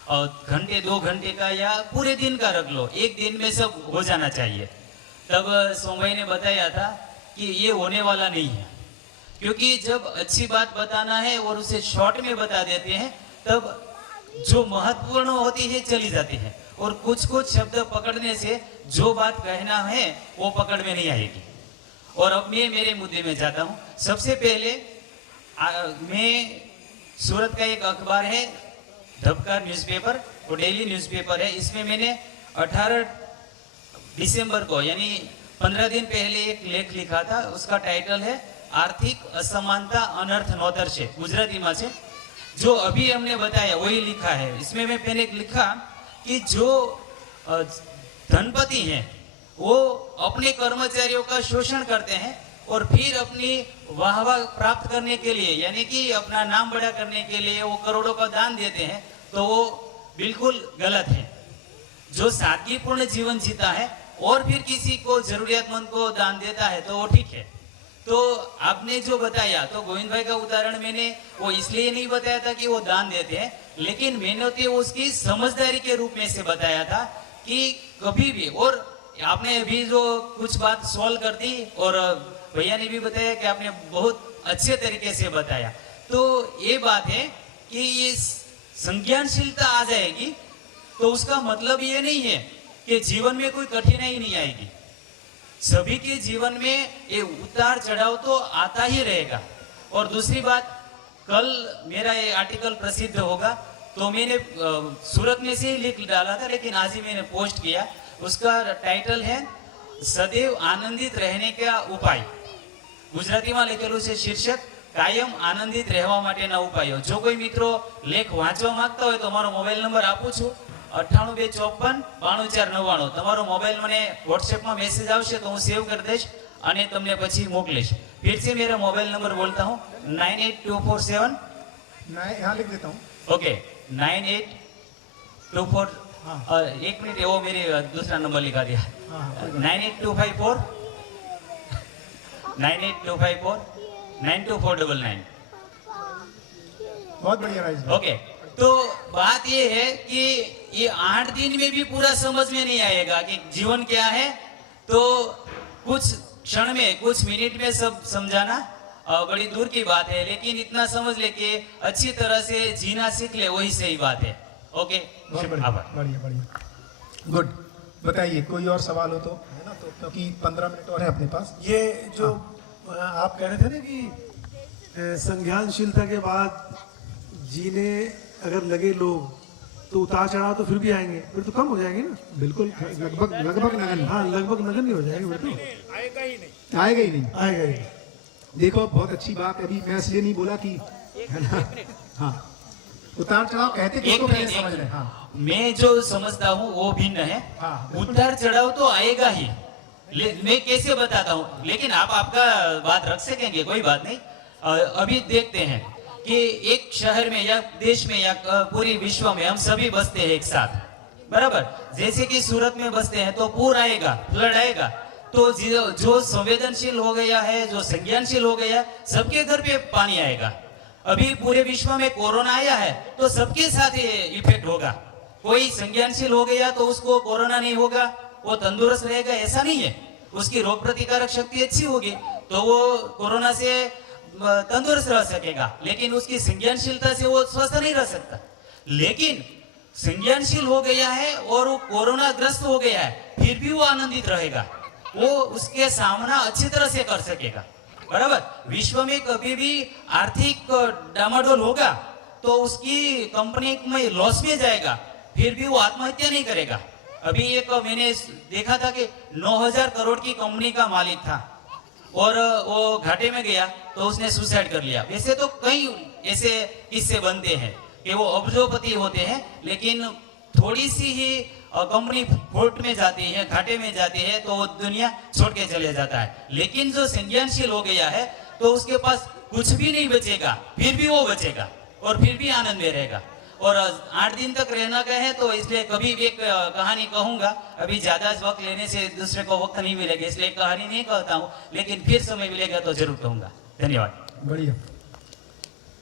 और घंटे 2 घंटे का या पूरे दिन का रख लो, एक दिन में सब हो जाना चाहिए। तब सोमभाई ने बताया था कि ये होने वाला नहीं है, क्योंकि जब अच्छी बात बताना है और उसे शॉर्ट में बता देते हैं, तब जो महत्वपूर्ण होती है चली जाती है, और कुछ कुछ शब्द पकड़ने से जो बात कहना है वो पकड़ में नहीं आएगी। और अब मैं मेरे मुद्दे में जाता हूँ। सबसे पहले मैं सूरत का एक अखबार है धबकार न्यूज़पेपर, वो डेली न्यूज़पेपर है, इसमें मैंने 18 दिसंबर को यानी 15 दिन पहले एक लेख लिखा था। उसका टाइटल है आर्थिक असमानता अनर्थ नोतर से, गुजराती में से। जो अभी हमने बताया वही लिखा है। इसमें मैं पहले लिखा कि जो धनपति हैं वो अपने कर्मचारियों का शोषण करते हैं और फिर अपनी वाहवाह प्राप्त करने के लिए, यानी कि अपना नाम बड़ा करने के लिए वो करोड़ों का दान देते हैं, तो वो बिल्कुल गलत है। जो सादगीपूर्ण जीवन जीता है और फिर किसी को जरूरियातमंद को दान देता है तो वो ठीक है। तो आपने जो बताया, तो गोविंद भाई का उदाहरण मैंने वो इसलिए नहीं बताया था कि वो दान देते हैं, लेकिन मैंने तो उसकी समझदारी के रूप में से बताया था कि कभी भी, और आपने अभी जो कुछ बात सॉल्व कर दी और भैया ने भी बताया कि आपने बहुत अच्छे तरीके से बताया। तो ये बात है कि ये संज्ञानशीलता आ जाएगी तो उसका मतलब ये नहीं है कि जीवन में कोई कठिनाई नहीं आएगी। सभी के जीवन में ये उतार चढ़ाव तो आता ही रहेगा। और दूसरी बात, कल मेरा ये आर्टिकल प्रसिद्ध होगा, तो मैंने सूरत में से ही लिख डाला था, लेकिन आज ही मैंने पोस्ट किया। उसका टाइटल है सदैव आनंदित रहने का उपाय। ગુજરાતીમાં લખેલું છે શીર્ષક કાયમ આનંદિત રહેવા માટેના ઉપાયો। જો કોઈ મિત્રો લેખ વાંચવા માંગતા હોય તો મારો મોબાઈલ નંબર આપું છું 9824 92499। તમારો મોબાઈલ મને વોટ્સએપમાં મેસેજ આવશે તો હું સેવ કરી દઈશ અને તમને પછી મોકલીશ। फिर से मेरा मोबाइल नंबर बोलता हूँ 98247। यहाँ लिख देता हूँ। ओके 9824। एक मिनट, वो मेरे दूसरा नंबर लिखा दिया। 98254 98254 92499। बहुत बढ़िया राजेश भाई। ओके, तो बात ये है कि ये 8 दिन में भी पूरा समझ में नहीं आएगा कि जीवन क्या है। तो कुछ क्षण में, कुछ मिनट में सब समझाना बड़ी दूर की बात है, लेकिन इतना समझ ले कि अच्छी तरह से जीना सीख ले, वही सही बात है। ओके, बहुत बढ़िया बढ़िया बढ़िया, गुड। बताइए कोई और सवाल हो तो, है ना, तो क्योंकि 15 मिनट और है अपने पास। ये जो आप कह रहे थे ना कि संज्ञानशीलता के बाद जीने अगर लगे लोग तो उतार चढ़ाव तो फिर भी आएंगे, फिर तो कम हो जाएंगे ना। बिल्कुल, लगभग नगन। हाँ, लगभग नगन नहीं हो जाएंगे, फिर तो आएगा ही नहीं। आएगा ही। देखो बहुत अच्छी बात है। अभी मैं इसलिए नहीं बोला कि, है ना, हाँ उतार चढ़ाव कहते कि एक तो पहले मिनट, समझ रहे हैं। हाँ मैं जो समझता हूँ वो भिन्न है। हाँ। उतार चढ़ाव तो आएगा ही, मैं कैसे बताता हूँ, लेकिन आप आपका बात रख सकेंगे, कोई बात नहीं। अभी देखते हैं कि एक शहर में या देश में या पूरी विश्व में हम सभी बसते हैं एक साथ, बराबर। जैसे कि सूरत में बसते हैं तो पूर आएगा, फ्लड आएगा, तो जो संवेदनशील हो गया है, जो संज्ञानशील हो गया, सबके घर पे पानी आएगा। अभी पूरे विश्व में कोरोना आया है तो सबके साथ ये इफेक्ट होगा। कोई संज्ञानशील हो गया तो उसको कोरोना नहीं होगा, वो तंदुरुस्त रहेगा, ऐसा नहीं है। उसकी रोग प्रतिकारक शक्ति अच्छी होगी तो वो कोरोना से तंदुरुस्त रह सकेगा, लेकिन उसकी संज्ञानशीलता से वो स्वस्थ नहीं रह सकता। लेकिन संज्ञानशील हो गया है और वो कोरोना ग्रस्त हो गया है, फिर भी वो आनंदित रहेगा, वो उसके सामना अच्छी तरह से कर सकेगा, बराबर। विश्व में कभी भी आर्थिक डामाडोल होगा तो उसकी कंपनी में लॉस में जाएगा, फिर भी वो आत्महत्या नहीं करेगा। अभी एक मैंने देखा था कि 9,000 करोड़ की कंपनी का मालिक था और वो घाटे में गया तो उसने सुसाइड कर लिया। वैसे तो कई ऐसे किस्से बनते हैं कि वो अब्जोपति होते हैं, लेकिन थोड़ी सी ही कंपनी फोर्ट में जाती है, घाटे में जाती है, तो वो दुनिया छोड़ के चले जाता है। लेकिन जो संज्ञानशील हो गया है तो उसके पास कुछ भी नहीं बचेगा, फिर भी वो बचेगा और फिर भी आनंद में रहेगा। और 8 दिन तक रहना का है तो इसलिए कभी भी एक कहानी कहूंगा, अभी ज्यादा वक्त लेने से दूसरे को वक्त नहीं मिलेगा, इसलिए कहानी नहीं कहता हूँ, लेकिन फिर समय मिलेगा तो जरूर कहूंगा। धन्यवाद। बढ़िया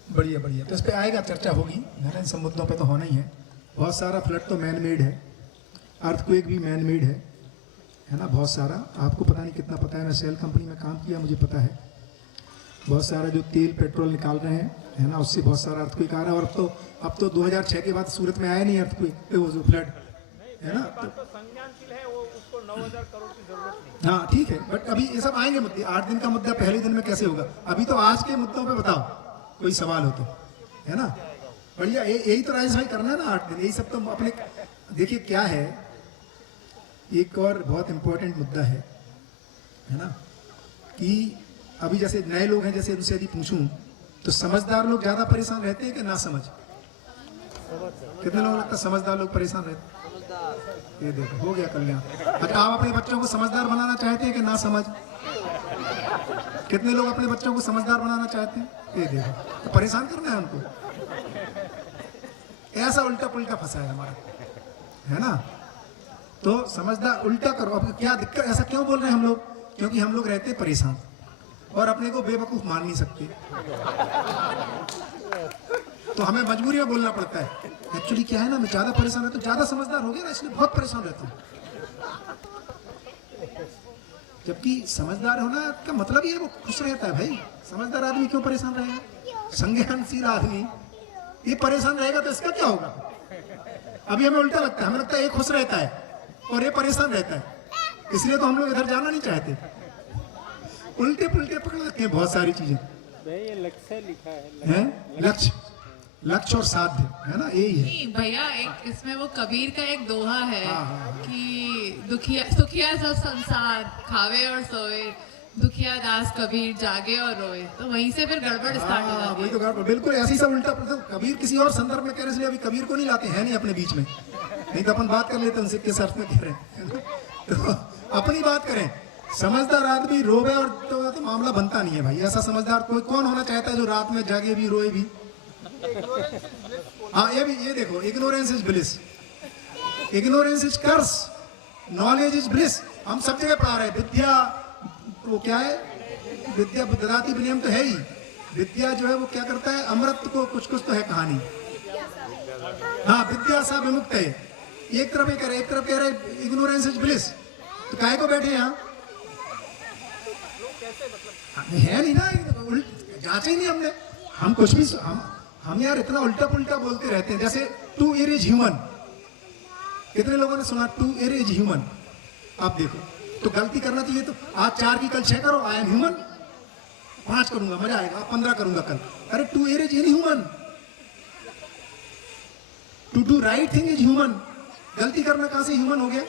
बढ़िया बढ़िया। तो इस पे आएगा, चर्चा होगी, इन सब मुद्दों पे तो होना ही है। बहुत सारा फ्लड तो मैन मेड है, अर्थक्वेक भी मैन मेड है ना, बहुत सारा। आपको पता नहीं कितना पता है, मैं सेल कंपनी में काम किया, मुझे पता है। बहुत सारा जो तेल पेट्रोल निकाल रहे हैं, है ना, उससे बहुत सारा अर्थक्वेक आ रहा है। और अब तो 2006 के बाद सूरत में आया नहीं अर्थक्वेक, वो जो फ्लड है ना, तो संज्ञानशील है वो, उसको 9,000 करोड़ की जरूरत नहीं। हाँ ठीक है, बट अभी ये सब आएंगे मुद्दे। 8 दिन का मुद्दा पहले दिन में कैसे होगा? अभी तो आज के मुद्दों पे बताओ, कोई सवाल हो तो, है ना। बढ़िया, यही तो राजेश भाई करना है ना, 8 दिन, यही सब तो अपने। देखिए क्या है, एक और बहुत इंपॉर्टेंट मुद्दा है ना, कि अभी जैसे नए लोग हैं, जैसे उनसे यदि पूछूं तो समझदार लोग ज्यादा परेशान रहते हैं कि ना समझ? कितने लोगों को लगता है समझदार लोग परेशान रहते? ये देखो, हो गया कल्याण। अच्छा, आप अपने बच्चों को समझदार बनाना चाहते हैं कि ना समझ? कितने लोग अपने बच्चों को समझदार बनाना चाहते हैं? ये देखो, तो परेशान करना है उनको। ऐसा उल्टा पुल्टा फंसा है हमारा, है ना। तो समझदार उल्टा करो। अब क्या दिक्कत, ऐसा क्यों बोल रहे हैं हम लोग? क्योंकि हम लोग रहते हैं परेशान और अपने को बेवकूफ मान नहीं सकते, तो हमें मजबूरी में बोलना पड़ता है। एक्चुअली क्या है ना, मैं ज्यादा परेशान रहता हूँ, ज्यादा समझदार हो गया ना, इसलिए बहुत परेशान रहता हूँ। जबकि समझदार होना का मतलब ही है वो खुश रहता है। भाई समझदार आदमी क्यों परेशान रहेगा? संज्ञानशील आदमी ये परेशान रहेगा तो इसका क्या होगा? अभी हमें उल्टा लगता है, हमें लगता है ये खुश रहता है और ये परेशान रहता है, इसलिए तो हम लोग इधर जाना नहीं चाहते। उल्टे पुल्टे पकड़ रखे हैं बहुत सारी चीजें। ये लक्ष्य लिखा है, लक्ष्य, लक्ष्य और साध्य, है ना, यही है। नहीं भैया, एक इसमें वो कबीर का एक दोहा है हाँ। कि दुखिया सुखिया सब संसार खावे और सोए, दुखिया दास कबीर जागे और रोए। तो वहीं से फिर गड़बड़ स्टार्ट हो जाती वही है। तो गड़बड़, बिल्कुल ऐसी सब उल्टा पुल्टा। कबीर किसी और संदर्भ में कह रहे, इसलिए अभी कबीर को नहीं लाते हैं नहीं अपने बीच में, नहीं तो अपन बात कर लेते उनसे किस अर्थ में कह रहे हैं। तो अपनी बात करें। समझदार आदमी रोवे और तो मामला बनता नहीं है भाई। ऐसा समझदार कोई कौन होना चाहता है जो रात में जागे भी रोए भी? हाँ, ये भी, ये देखो, ignorance is bliss, ignorance is curse, knowledge is bliss. हम सब जगह पढ़ा रहे हैं। विद्या वो क्या है? विद्या ददाति विनयम तो है ही। विद्या जो है वो क्या करता है? अमृत को कुछ कुछ तो है कहानी। हाँ, विद्या सा विमुक्त है। एक तरफ ये कह रहे, एक तरफ कह रहे इग्नोरेंस इज ब्लिस। तो काहे को बैठे यहाँ? है नहीं ना, जांचे ही नहीं हमने। हम कुछ भी हम यार इतना उल्टा पुल्टा बोलते रहते हैं। जैसे टू एर इज ह्यूमन, कितने लोगों ने सुना टू एर इज ह्यूमन? आप देखो, तो गलती करना चाहिए तो आज 4 की कल 6 करो, आई एम ह्यूमन। 5 करूंगा, मजा आएगा, 15 करूंगा कल। अरे to err is in human, to do right thing is human. गलती करना कहां से ह्यूमन हो गया?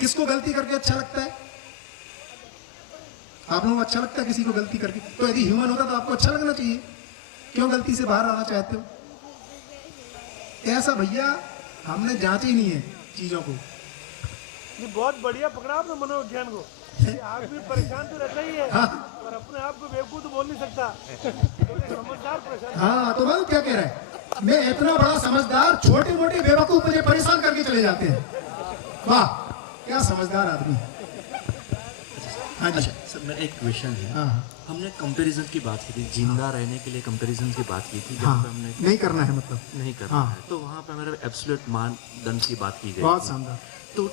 किसको गलती करके अच्छा लगता है? आप लोगों को अच्छा लगता है किसी को गलती करके? तो यदि ह्यूमन होता तो आपको अच्छा लगना चाहिए। क्यों गलती से बाहर आना चाहते हो? ऐसा भैया हमने जांच ही नहीं है चीजों को। ये बहुत बढ़िया पकड़ा आपने मनोविज्ञान को। ये आदमी परेशान तो रहता ही है, और अपने आप को बेवकूफ तो बोल नहीं सकता, समझदार परेशान। हाँ तो मैं क्या कह रहा है, मैं इतना बड़ा समझदार, छोटे मोटे बेवकूफ मुझे परेशान करके चले जाते हैं। वाह क्या समझदार आदमी। हाँ जी सर, मेरा एक क्वेश्चन है। हाँ हमने कंपैरिजन की बात की थी, जिंदा रहने के लिए कंपैरिजन की बात की थी, हाँ जहाँ पे हमने नहीं करना है मतलब। नहीं करना हाँ। है, तो वहाँ पे हमारे एब्सोल्यूट मानदंड की बात की गई बहुत थी। शानदार। तो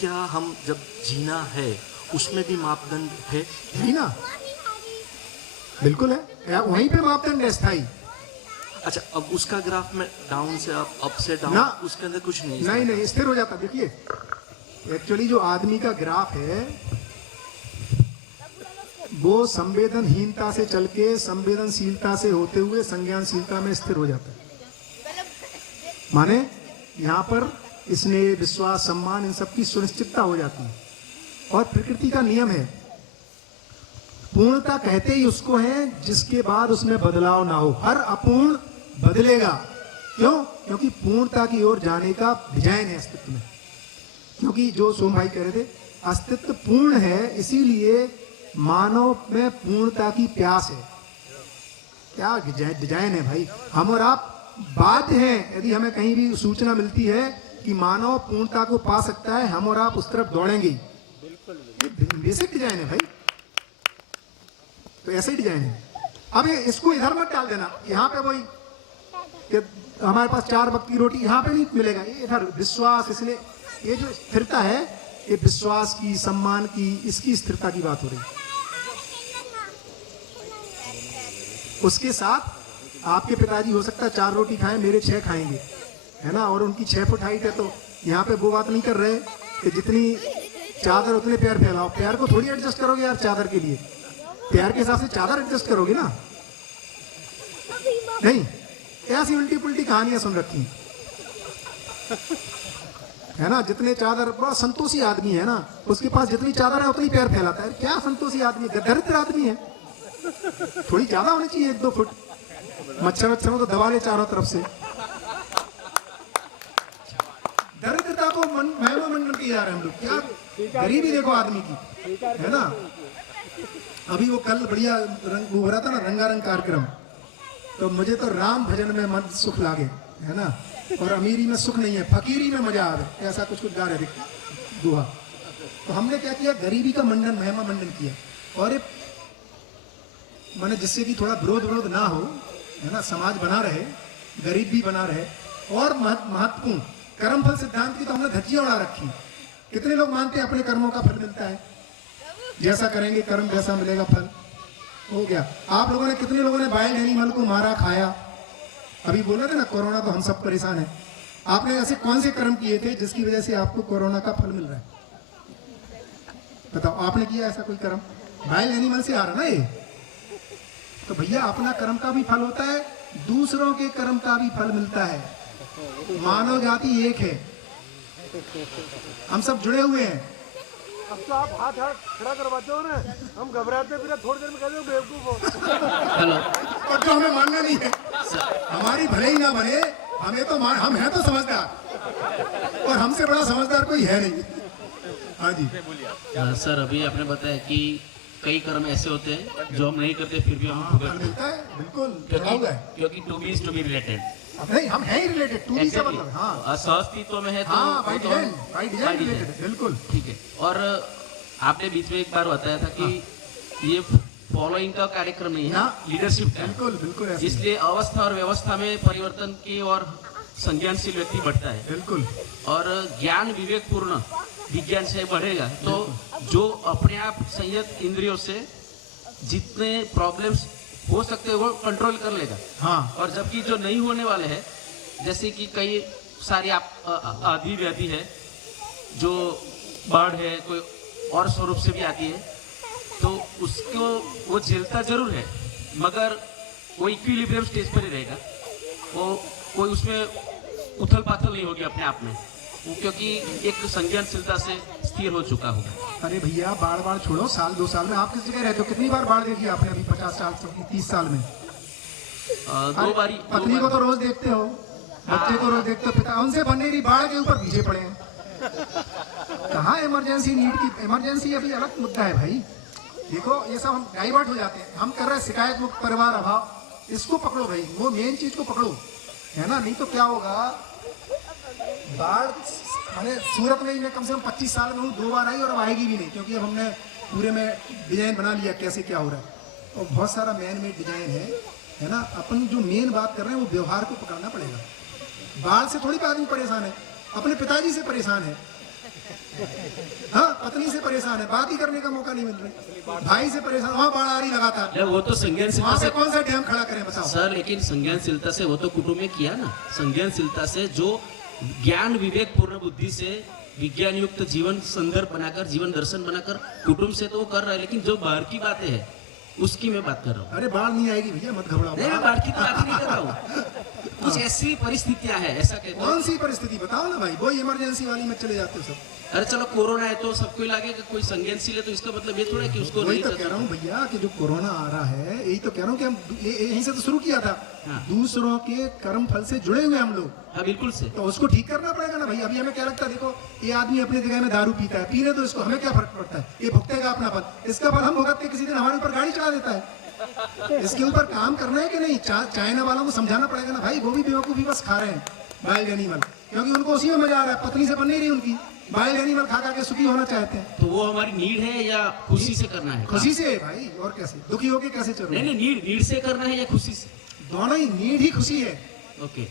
क्या हम जब जीना है उसमें भी मापदंड है? नहीं ना, बिल्कुल है, वहीं पे मापदंड है स्थायी। अच्छा, अब उसका ग्राफ में डाउन से अप से डाउन, ना। उसके अंदर कुछ नहीं नहीं नहीं स्थिर हो जाता। देखिए एक्चुअली जो आदमी का ग्राफ है वो संवेदनहीनता से चल के संवेदनशीलता से होते हुए संज्ञानशीलता में स्थिर हो जाता है। माने यहाँ पर स्नेह विश्वास सम्मान इन सब की सुनिश्चितता हो जाती है। और प्रकृति का नियम है, पूर्णता कहते ही उसको है जिसके बाद उसमें बदलाव ना हो। हर अपूर्ण बदलेगा, क्यों? क्योंकि पूर्णता की ओर जाने का डिजाइन है अस्तित्व में। क्योंकि जो सोम भाई कह रहे थे, अस्तित्व पूर्ण है, इसीलिए मानव में पूर्णता की प्यास है। क्या डिजाइन है भाई। हम और आप बाध्य हैं, यदि हमें कहीं भी सूचना मिलती है कि मानव पूर्णता को पा सकता है, हम और आप उस तरफ दौड़ेंगे। ये बेसिक डिजाइन है भाई, तो ऐसे ही डिजाइन है। अब इसको इधर मत डाल देना, यहाँ पे कोई कि हमारे पास 4 वक्त की रोटी, यहाँ पे नहीं मिलेगा। ये इधर विश्वास, इसलिए ये जो स्थिरता है ये विश्वास की, सम्मान की, इसकी स्थिरता की बात हो रही है। उसके साथ आपके पिताजी हो सकता है 4 रोटी खाएं, मेरे 6 खाएंगे, है ना, और उनकी 6 फुट हाइट है, तो यहाँ पे वो बात नहीं कर रहे कि जितनी चादर उतने पैर फैलाओ। पैर को थोड़ी एडजस्ट करोगे यार चादर के लिए, पैर के हिसाब से चादर एडजस्ट करोगे ना। नहीं, ऐसी उल्टी पुल्टी कहानियां सुन रखी है ना। जितने चादर, बड़ा संतोषी आदमी है ना, उसके पास जितनी चादर है उतनी पैर फैलाता है। क्या संतोषी आदमी, दरिद्र आदमी है। थोड़ी ज्यादा होनी चाहिए, 1-2 फुट। मच्छर को तो दबा ले चारों तरफ से। दरिद्रता को महिमा मंडन किया जा रहे हैं हम लोग। क्या गरीबी देखो आदमी की, है ना। अभी वो कल बढ़िया रंग वो हो रहा था ना, रंगारंग कार्यक्रम, तो मुझे तो राम भजन में मन सुख लागे, है ना, और अमीरी में सुख नहीं है, फकीरी में मजा आवे, ऐसा कुछ गा रहे थे दुआ। तो हमने क्या किया, गरीबी का मंडन, महिमा मंडन किया। और माने जिससे कि थोड़ा विरोध ना हो, है ना, समाज बना रहे, गरीब भी बना रहे। और महत्वपूर्ण कर्मफल सिद्धांत की तो हमने धज्जियां उड़ा रखी। कितने लोग मानते हैं अपने कर्मों का फल मिलता है, जैसा करेंगे कर्म वैसा मिलेगा फल। हो गया। आप लोगों ने, कितने लोगों ने वाइल्ड एनिमल को मारा, खाया। अभी बोल रहे थे ना कोरोना, तो हम सब परेशान हैं। आपने ऐसे कौन से कर्म किए थे जिसकी वजह से आपको कोरोना का फल मिल रहा है? बताओ, आपने किया ऐसा कोई कर्म? वाइल्ड एनिमल से आ रहा ना ये। तो भैया अपना कर्म का भी फल होता है, दूसरों के कर्म का भी फल मिलता है। मानव जाति एक है, हम सब जुड़े हुए हैं। अब तो आप हाथ खड़ा करवाते हो ना, हम घबराते फिर थोड़ी देर में कहते हो बेवकूफ हो। और जो हमें मानना नहीं है, हमारी भले ही ना बने, हमें तो हम हैं तो समझदार, और हमसे बड़ा समझदार कोई है नहीं। हाँ जी सर, अभी आपने बताया कि कई कर्म ऐसे होते हैं जो हम नहीं करते फिर भी हमें फल मिलता है। बिल्कुल, क्योंकि to be is to be related. नहीं, हम हैं ही रिलेटेड, टू से मतलब। हाँ, सहअस्तित्व में है तो हाँ, बाय तो डिजाइन, बाय डिजाइन रिलेटेड, बिल्कुल ठीक है। और आपने बीच में एक बार बताया था कि ये फॉलोइंग का कार्यक्रम नहीं है, लीडरशिप का। बिल्कुल बिल्कुल ऐसे। इसलिए अवस्था और व्यवस्था में परिवर्तन की और संज्ञानशील व्यक्ति बढ़ता है। बिल्कुल। और ज्ञान विवेकपूर्ण विज्ञान से बढ़ेगा तो जो अपने आप संयत इंद्रियों से जितने प्रॉब्लम्स हो सकते हैं वो कंट्रोल कर लेगा। हाँ। और जबकि जो नहीं होने वाले हैं, जैसे कि कई सारी आदि व्याधि है, जो बाढ़ है, कोई और स्वरूप से भी आती है, तो उसको वो झेलता जरूर है, मगर वो इक्विलिब्रियम स्टेज पर ही रहेगा। वो कोई उसमें उथल पाथल नहीं होगी अपने आप में, वो क्योंकि एक संज्ञानशीलता से स्थिर हो चुका होगा। अरे भैया, बाढ़ छोड़ो, 1-2 साल में आप किस जगह रहते हो? कितनी बार बाढ़ देखी आपने अभी 50 साल, 30 साल में? 2 बारी। पत्नी को तो रोज देखते हो, बच्चे को रो देख तो पिता उनसे बनेरी बाढ़ के ऊपर पीछे पड़े हैं। कहाँ इमरजेंसी नीड की, इमरजेंसी अभी अलग मुद्दा है भाई। देखो ये सब हम डाइवर्ट हो जाते हैं। हम कर रहे हैं शिकायत मुक्त परिवार अभाव, इसको पकड़ो भाई, वो मेन चीज को पकड़ो, है ना। नहीं तो क्या होगा, बाढ़ मैंने सूरत में ही मैं कम से कम 25 साल में हूँ, 2 बार आई और अब आएगी भी नहीं, क्योंकि अब हमने पूरे में डिजाइन बना लिया कैसे क्या हो रहा है, और बहुत सारा मैन मेड डिजाइन है ना। अपन जो मेन बात कर रहे हैं वो व्यवहार को पकड़ना पड़ेगा। बाढ़ से थोड़ी आदमी परेशान है, अपने पिताजी से परेशान है, हाँ पत्नी से परेशान है, बात ही करने का मौका नहीं मिल रहा, भाई से परेशान, वहाँ बाढ़ आ रही लगातार, वो तो संज्ञानशीलता वहाँ से से कौन सा डैम खड़ा करें बताओ सर। लेकिन संज्ञानशीलता से वो तो कुटुंब में किया ना, संज्ञानशीलता से जो ज्ञान विवेक पूर्ण बुद्धि से विज्ञान युक्त जीवन संदर्भ बनाकर, जीवन दर्शन बनाकर कुटुंब से तो वो कर रहा है। लेकिन जो बाहर की बातें हैं उसकी मैं बात कर रहा हूँ। अरे बाढ़ नहीं आएगी भैया, मत घबराओ। नहीं, मैं बाढ़ की तो बात ही नहीं कर रहा हूँ। कुछ ऐसी परिस्थितियां हैं, ऐसा कहते कौन सी परिस्थिति बताओ ना भाई, वही इमरजेंसी वाली में चले जाते हो सब। अरे चलो कोरोना है तो सबको ही लगे कि कोई संज्ञानशील है, तो इसका मतलब ये थोड़ा है कि उसको वही नहीं तो कर कह रहा हूँ भैया कि जो कोरोना आ रहा है, यही तो कह रहा हूँ कि हम यहीं से तो शुरू किया था। हाँ। दूसरों के कर्म फल से जुड़े हुए हम लोग, हाँ बिल्कुल से। तो उसको ठीक करना पड़ेगा ना भाई। अभी हमें क्या लगता है, देखो ये आदमी अपनी जगह में दारू पीता है, पीने तो इसको, हमें क्या फर्क पड़ता है, ये भुगतेगा अपना फल, इसका फल हम भुगतते, किसी दिन हमारे ऊपर गाड़ी चढ़ा देता है। इसके ऊपर काम करना है कि नहीं, चाइना वालों को समझाना पड़ेगा ना भाई, वो भी बेवकूफी बस खा रहे हैं वाइल्ड एनिमल, क्योंकि उनको उसी में मजा आ रहा है, पत्नी से बन नहीं रही उनकी, वाइल्ड एनिमल खा खा के सुखी होना चाहते हैं। तो वो हमारी नीड है या खुशी से करना है? खुशी से है भाई, और कैसे दुखी होके कैसे चलो। नहीं नहीं, नीड से करना है या खुशी से? दोनों ही, नीड ही खुशी है। ओके,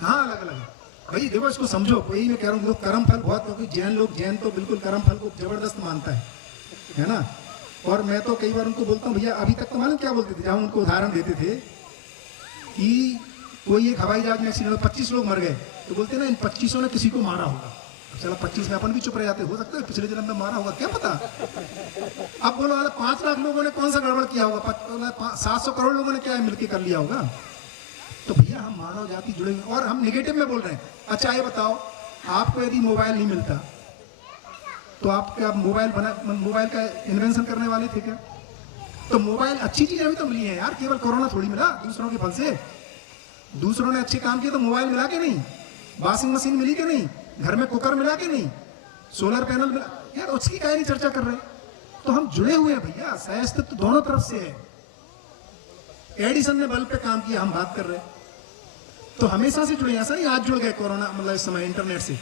हाँ अलग अलग है भाई। देखो इसको समझो, वही मैं कह रहा हूँ, लोग कर्म फल बहुत, क्योंकि जैन तो बिल्कुल कर्म फल को जबरदस्त मानता है ना। और मैं तो कई बार उनको बोलता हूँ भैया, अभी तक तो मालूम क्या बोलते थे, जहाँ उनको उदाहरण देते थे कि कोई एक हवाई जहाज में एक्सीडेंट में 25 लोग मर गए, तो बोलते ना इन 25 ने किसी को मारा होगा। चलो 25 में अपन भी चुप रह जाते, हो सकता है पिछले जन्म में मारा होगा, क्या पता। अब बोलो 5 लाख लोगों ने कौन सा गड़बड़ किया होगा, 700 करोड़ लोगों ने क्या मिलकर कर लिया होगा। तो भैया हम मानव जाति जुड़े हुए, और हम निगेटिव में बोल रहे हैं। अच्छा ये बताओ, आपको यदि मोबाइल नहीं मिलता तो आप क्या मोबाइल का इन्वेंशन करने वाले थे क्या? तो मोबाइल अच्छी चीजें भी तो मिली है यार, केवल कोरोना थोड़ी मिला दूसरों के फल से। दूसरों ने अच्छे काम किए तो मोबाइल मिला के नहीं, वॉशिंग मशीन मिली के नहीं, घर में कुकर मिला के नहीं, सोलर पैनल मिला यार, उसकी काहे नहीं चर्चा कर रहे। तो हम जुड़े हुए हैं भैया, सहअस्तित्व दोनों तरफ से है। एडिसन ने बल्ब पे काम किया, हम बात कर रहे हैं, तो हमेशा से जुड़े, ऐसा नहीं आज जुड़ गए कोरोना, मतलब इस समय इंटरनेट से,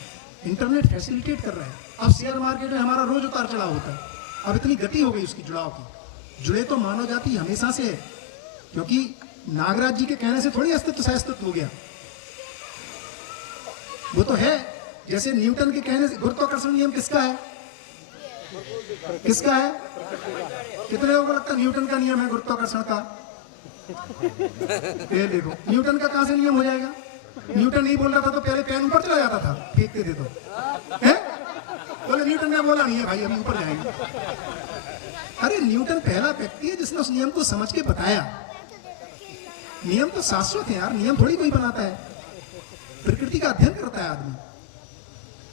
इंटरनेट फैसिलिटेट कर रहा है। अब शेयर मार्केट में हमारा रोज उतार चढ़ाव होता है, अब इतनी गति हो गई उसकी जुड़ाव की। जुड़े तो मानव जाति हमेशा से है, क्योंकि नागराज जी के कहने से थोड़ी अस्तित्व सहअस्तित्व हो गया, वो तो है। जैसे न्यूटन के कहने से, गुरुत्वाकर्षण नियम किसका है, किसका है? कितने लोगों को लगता है न्यूटन का नियम है गुरुत्वाकर्षण का? ये देखो, न्यूटन का कहां से नियम हो जाएगा? न्यूटन नहीं बोल रहा था तो पहले पेन ऊपर चला जाता था, फेंकते थे तो, है? बोले न्यूटन ने बोला नहीं है भाई, अभी ऊपर जाएंगे। अरे न्यूटन पहला व्यक्ति है जिसने उस नियम को समझ के बताया। नियम तो शाश्वत है यार, नियम थोड़ी कोई बनाता है, प्रकृति का अध्ययन करता है आदमी,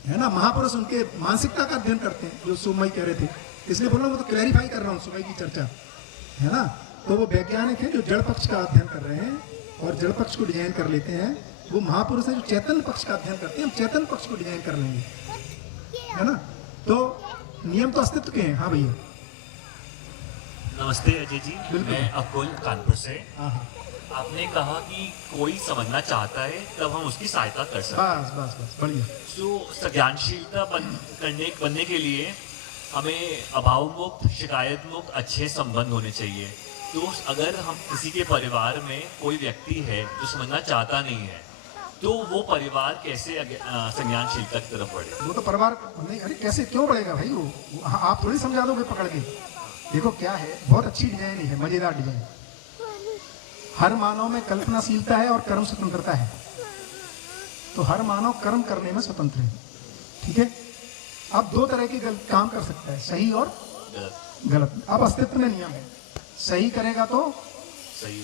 है ना। महापुरुष उनके मानसिकता का अध्ययन करते हैं, जो सुमई कह रहे थे, इसलिए बोल रहा हूँ, वो तो क्लैरिफाई कर रहा हूँ सुमई की चर्चा, है ना। तो वो वैज्ञानिक है जो जड़ पक्ष का अध्ययन कर रहे हैं और जड़ पक्ष को डिजाइन कर लेते हैं। वो महापुरुष है जो चैतन्य पक्ष का अध्ययन करते हैं, हम चैतन्य पक्ष को डिजाइन कर लेंगे, है ना। तो नियम तो अस्तित्व के हैं। हाँ भैया नमस्ते अजय जी, मैं अकुल कानपुर से। आपने कहा कि कोई समझना चाहता है तब हम उसकी सहायता कर सकते हैं। बस बस बस बढ़िया। तो संज्ञानशीलता बनने के लिए हमें अभाव मुक्त, शिकायत मुक्त अच्छे संबंध होने चाहिए। तो अगर हम किसी के परिवार में कोई व्यक्ति है जो समझना चाहता नहीं है, तो वो परिवार कैसे संज्ञानशीलता की तरफ बढ़े? वो तो परिवार नहीं, अरे कैसे क्यों बढ़ेगा भाई, वो आप थोड़ी समझा दोगे पकड़ के। देखो क्या है, बहुत अच्छी डिजाइन है, मजेदार डिजाइन। हर मानव में कल्पनाशीलता है और कर्म स्वतंत्रता है, तो हर मानव कर्म करने में स्वतंत्र है, ठीक है। अब 2 तरह के काम कर सकता है, सही और गलत। अब अस्तित्व में नियम है, सही करेगा तो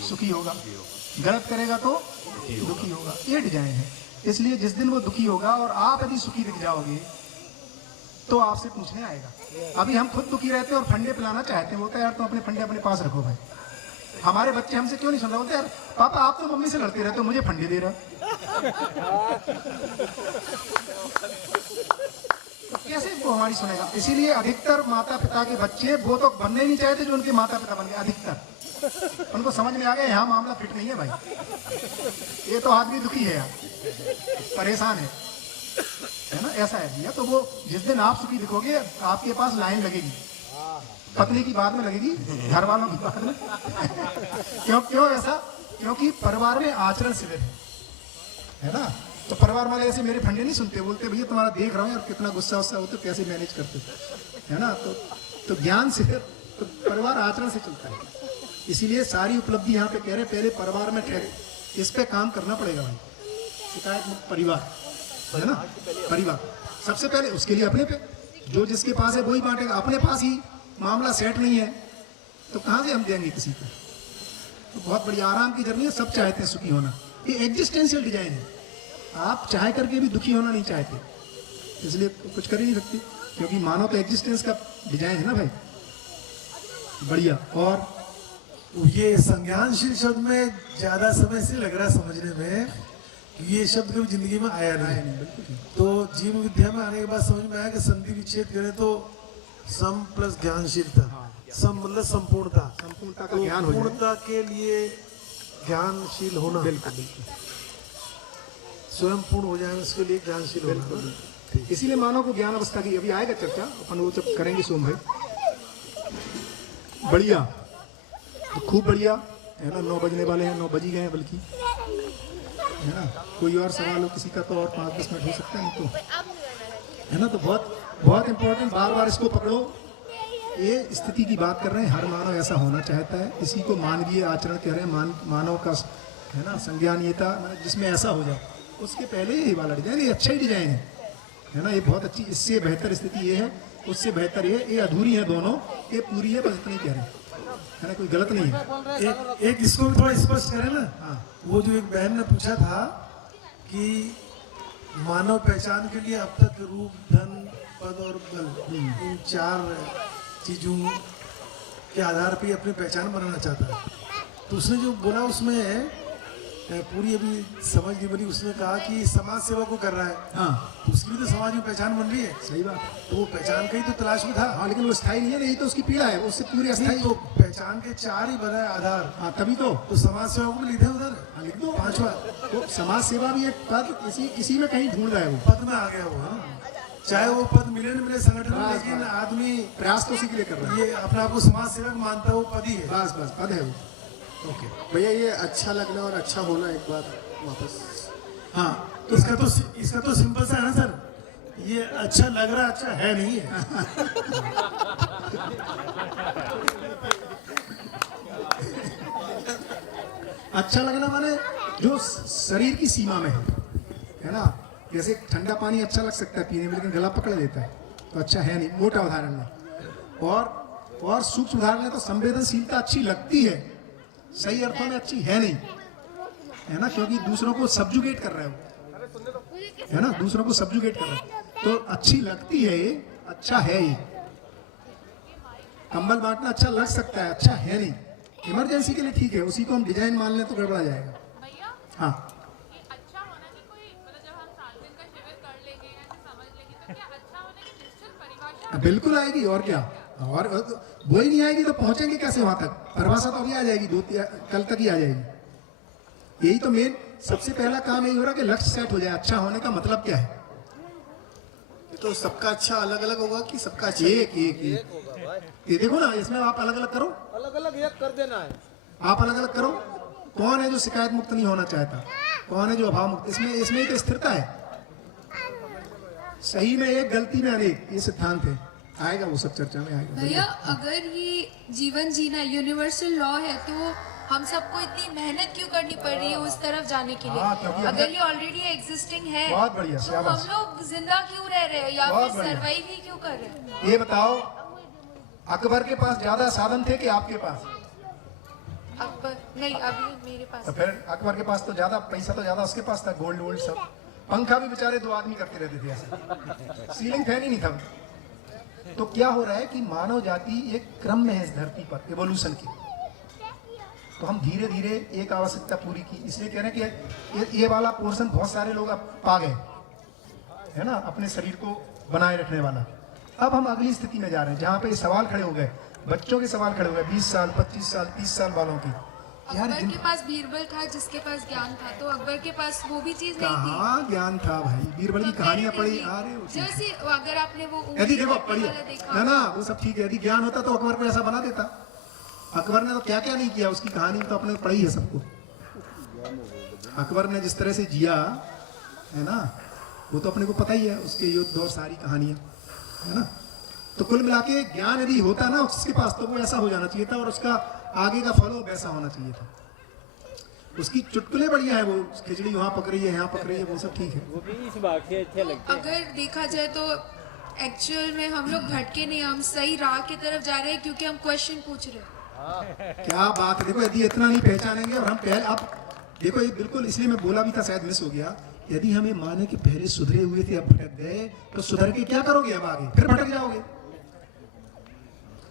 सुखी होगा, गलत करेगा तो दुखी होगा। ये डिजाइन है। इसलिए जिस दिन वो दुखी होगा और आप यदि सुखी दिख जाओगे तो आपसे पूछने आएगा। अभी हम खुद दुखी रहते हैं और फंडे पिलाना चाहते हैं, बोलता है यार तुम अपने फंडे अपने पास रखो भाई, हमारे बच्चे हमसे क्यों नहीं सुन रहे, बोलते यार पापा आप तो मम्मी से लड़ते रहते हो, मुझे फंडे दे रहे हो। तो कैसे वो हमारी सुनेगा? इसीलिए अधिकतर माता पिता के बच्चे वो तो बनने नहीं चाहते जो उनके माता पिता बन गए। अधिकतर उनको समझ में आ गया यहाँ मामला फिट नहीं है भाई, ये तो आदमी दुखी है यार, परेशान है ना, ऐसा है भैया। तो वो जिस दिन आप सुखी दिखोगे आपके पास लाइन लगेगी, पत्नी की बाद में लगेगी, घर वालों की बाद में। क्यों ऐसा? क्योंकि परिवार में आचरण शिविर है ना, तो परिवार वाले ऐसे मेरे फंडे नहीं सुनते, बोलते भैया तुम्हारा देख रहा हूँ यार कितना गुस्सा हो तो कैसे मैनेज करते है ना। तो ज्ञान शिविर तो परिवार आचरण से चलता है। इसीलिए सारी उपलब्धि यहाँ पे कह रहे पहले परिवार में ठहरे, इस पे काम करना पड़ेगा भाई। शिकायत मुक्त परिवार है ना, परिवार सबसे पहले, उसके लिए अपने पे, जो जिसके पास है वही बांटेगा। अपने पास ही मामला सेट नहीं है तो कहाँ से हम देंगे किसी को? तो बहुत बड़ी आराम की जर्नी है, सब चाहते हैं सुखी होना, ये एग्जिस्टेंशियल डिजाइन है। आप चाह करके भी दुखी होना नहीं चाहते, इसलिए कुछ कर ही नहीं सकते, क्योंकि मानव तो एग्जिस्टेंस का डिजाइन है ना भाई। बढ़िया। और ये संज्ञानशील शब्द में ज्यादा समय से लग रहा है समझने में, ये शब्द कभी जिंदगी में आया नहीं। तो जीव विद्या में आने के बाद समझ में आया कि संधि विच्छेद करें तो सम प्लस ज्ञानशीलता, सम मतलब संपूर्णता, संपूर्णता का ज्ञान हो जाए। संपूर्णता के लिए ज्ञानशील होना, बिल्कुल स्वयं पूर्ण हो जाए उसके लिए ज्ञानशील होना। इसीलिए मानव को ज्ञान अवस्था की अभी आएगा चर्चा, अपन वो जब करेंगे सोम भाई। बढ़िया, तो खूब बढ़िया है ना। 9 बजने वाले हैं, 9 बज ही गए हैं बल्कि, है ना। कोई और सवाल हो किसी का तो और 5-10 मिनट हो सकता है तो, है ना। तो बहुत बहुत इंपॉर्टेंट, बार बार इसको पकड़ो। ये स्थिति की बात कर रहे हैं, हर मानव ऐसा होना चाहता है, इसी को मानवीय आचरण कह रहे हैं। मानव का है ना संज्ञानीयता, जिसमें ऐसा हो जाए। उसके पहले ये वाला डिजाइन, ये अच्छा ही डिजाइन है ना, ये बहुत अच्छी। इससे बेहतर स्थिति ये है, उससे बेहतर ये अधूरी है दोनों, ये पूरी है, बस इतना ही कह रहे हैं, है ना, कोई गलत नहीं है। एक इसको भी थोड़ा स्पष्ट करें ना। हाँ, वो जो एक बहन ने पूछा था कि मानव पहचान के लिए अब तक रूप, धन, पद और बल, इन 4 चीजों के आधार पे अपनी पहचान बनाना चाहता है। तो उसने जो बोला उसमें पूरी अभी समझ नहीं बनी। उसने कहा कि समाज सेवा को कर रहा है, हाँ, तो उसकी भी तो समाज में पहचान बन रही है। सही बात। तो वो पहचान का ही तो तलाश में था। हाँ, लेकिन वो स्थायी नहीं है, यही तो उसकी पीड़ा है, उससे पूरी अस्थायी। तो पहचान के 4 ही बना है आधार। हाँ, तभी तो समाज सेवा को भी लिखे उधर। हाँ, लिख दो 5वां। तो समाज सेवा भी एक पद इसी में कहीं ढूंढ रहा है, वो पद में आ गया वो। हाँ, चाहे वो पद मिले न मिले संगठन में, लेकिन आदमी प्रयास तो उसी के लिए कर रहा है। ये अपने आप को समाज सेवक मानता है, वो पद ही है। बस बस पद है वो। ओके भैया, ये अच्छा लगना और अच्छा होना एक बार वापस। हाँ, तो इसका तो सिंपल सा है ना सर, ये अच्छा लग रहा, अच्छा है नहीं है। अच्छा लगना माने जो शरीर की सीमा में है ना। जैसे ठंडा पानी अच्छा लग सकता है पीने में, लेकिन गला पकड़ लेता है, तो अच्छा है नहीं, मोटा उदाहरण है। और सूक्ष्म उदाहरण है तो संवेदनशीलता अच्छी लगती है, सही अर्थों में अच्छी है नहीं, है ना, क्योंकि दूसरों को सब्जुगेट कर रहे हो, है ना, दूसरों को सब्जुगेट कर रहे हो, तो अच्छी लगती है ये, अच्छा है ये। कंबल बांटना अच्छा लग सकता है, अच्छा है नहीं, इमरजेंसी के लिए ठीक है, उसी को हम डिजाइन मान लें तो गड़बड़ा जाएगा। हाँ, अच्छा होने की कोई मतलब जब हम 7 दिन का शिविर कर लेंगे या समझ लेंगे तो क्या अच्छा होने की निश्चित परिभाषा बिल्कुल आएगी, और क्या। और वो ही नहीं आएगी तो पहुंचेंगे कैसे वहां तक? परिभाषा तो अभी आ जाएगी, कल तक ही आ जाएगी। यही तो मेन सबसे पहला काम यही हो रहा है कि लक्ष्य सेट हो जाए। अच्छा होने का मतलब क्या है? तो सबका अच्छा अलग अलग होगा कि सबका अच्छा एक ये देखो ना, इसमें आप अलग अलग करो, अलग अलग एक कर देना है। आप अलग अलग करो। कौन है जो शिकायत मुक्त नहीं होना चाहता? कौन है जो अभाव मुक्त? इसमें ही तो स्थिरता है। सही में एक, गलती में अनेक, ये सिद्धांत है। आएगा वो सब चर्चा में आएगा भैया। अगर ये जीवन जीना यूनिवर्सल लॉ है तो हम सबको इतनी मेहनत क्यों करनी पड़ रही है उस तरफ जाने के लिए? अगर ये ऑलरेडी एग्जिस्टिंग है बहुत बढ़िया, तो हम लोग जिंदा क्यों रह रहे हैं या फिर सर्वाइव ही क्यों कर रहे हैं? ये बताओ, अकबर के पास ज्यादा साधन थे कि आपके पास? अकबर नहीं, अभी मेरे पास। तो फिर अकबर के पास तो ज्यादा पैसा, तो ज्यादा उसके पास था, गोल्ड वोल्ड सब। पंखा भी बेचारे 2 आदमी करते रहते थे ऐसे, सीलिंग फैन ही नहीं था। तो क्या हो रहा है कि मानव जाति एक क्रम में है इस धरती पर, एवोल्यूशन की। तो हम धीरे धीरे एक आवश्यकता पूरी की। इसलिए कह रहे हैं कि ये वाला पोर्शन बहुत सारे लोग अब पा गए, है ना, अपने शरीर को बनाए रखने वाला। अब हम अगली स्थिति में जा रहे हैं जहाँ पे ये सवाल खड़े हो गए, बच्चों के सवाल खड़े हो गए, 20 साल 25 साल 30 साल वालों की। अकबर के पास बीरबल था जिसके पास ज्ञान था, तो अकबर के पास वो भी चीज नहीं थी। कहाँ ज्ञान था भाई, बीरबल की कहानियां पढ़ी आ रहे हो। जैसे अगर आपने वो यदि देखो पढ़िए ना ना, वो सब ठीक है, यदि ज्ञान होता तो अकबर को ऐसा बना देता। अकबर ने तो क्या क्या नहीं किया, उसकी कहानी तो अपने पढ़ी है सबको। अकबर ने जिस तरह से जिया है ना, वो तो अपने को पता ही है, उसके युद्ध और सारी कहानियां, है ना। तो कुल मिला के ज्ञान यदि होता ना उसके पास, तो वो ऐसा हो जाना चाहिए था और उसका आगे का फल वैसा होना चाहिए था। उसकी चुटकुले बढ़िया है, वो खिचड़ी वहां पक रही है, यहाँ पक रही है, वो सब ठीक है। वो भी इस बात से अच्छे लगते हैं। अगर देखा जाए तो एक्चुअल में हम लोग भटके नहीं, हम सही राह की तरफ जा रहे हैं क्योंकि हम क्वेश्चन पूछ रहे हैं। क्या बात है, देखो यदि इतना नहीं पहचानेंगे और हम पहले, अब देखो ये बिल्कुल, इसलिए मैं बोला भी था, शायद मिस हो गया। यदि हमें माने कि पहले सुधरे हुए थे अब भटक गए, तो सुधर के क्या करोगे अब आगे, फिर भटक जाओगे।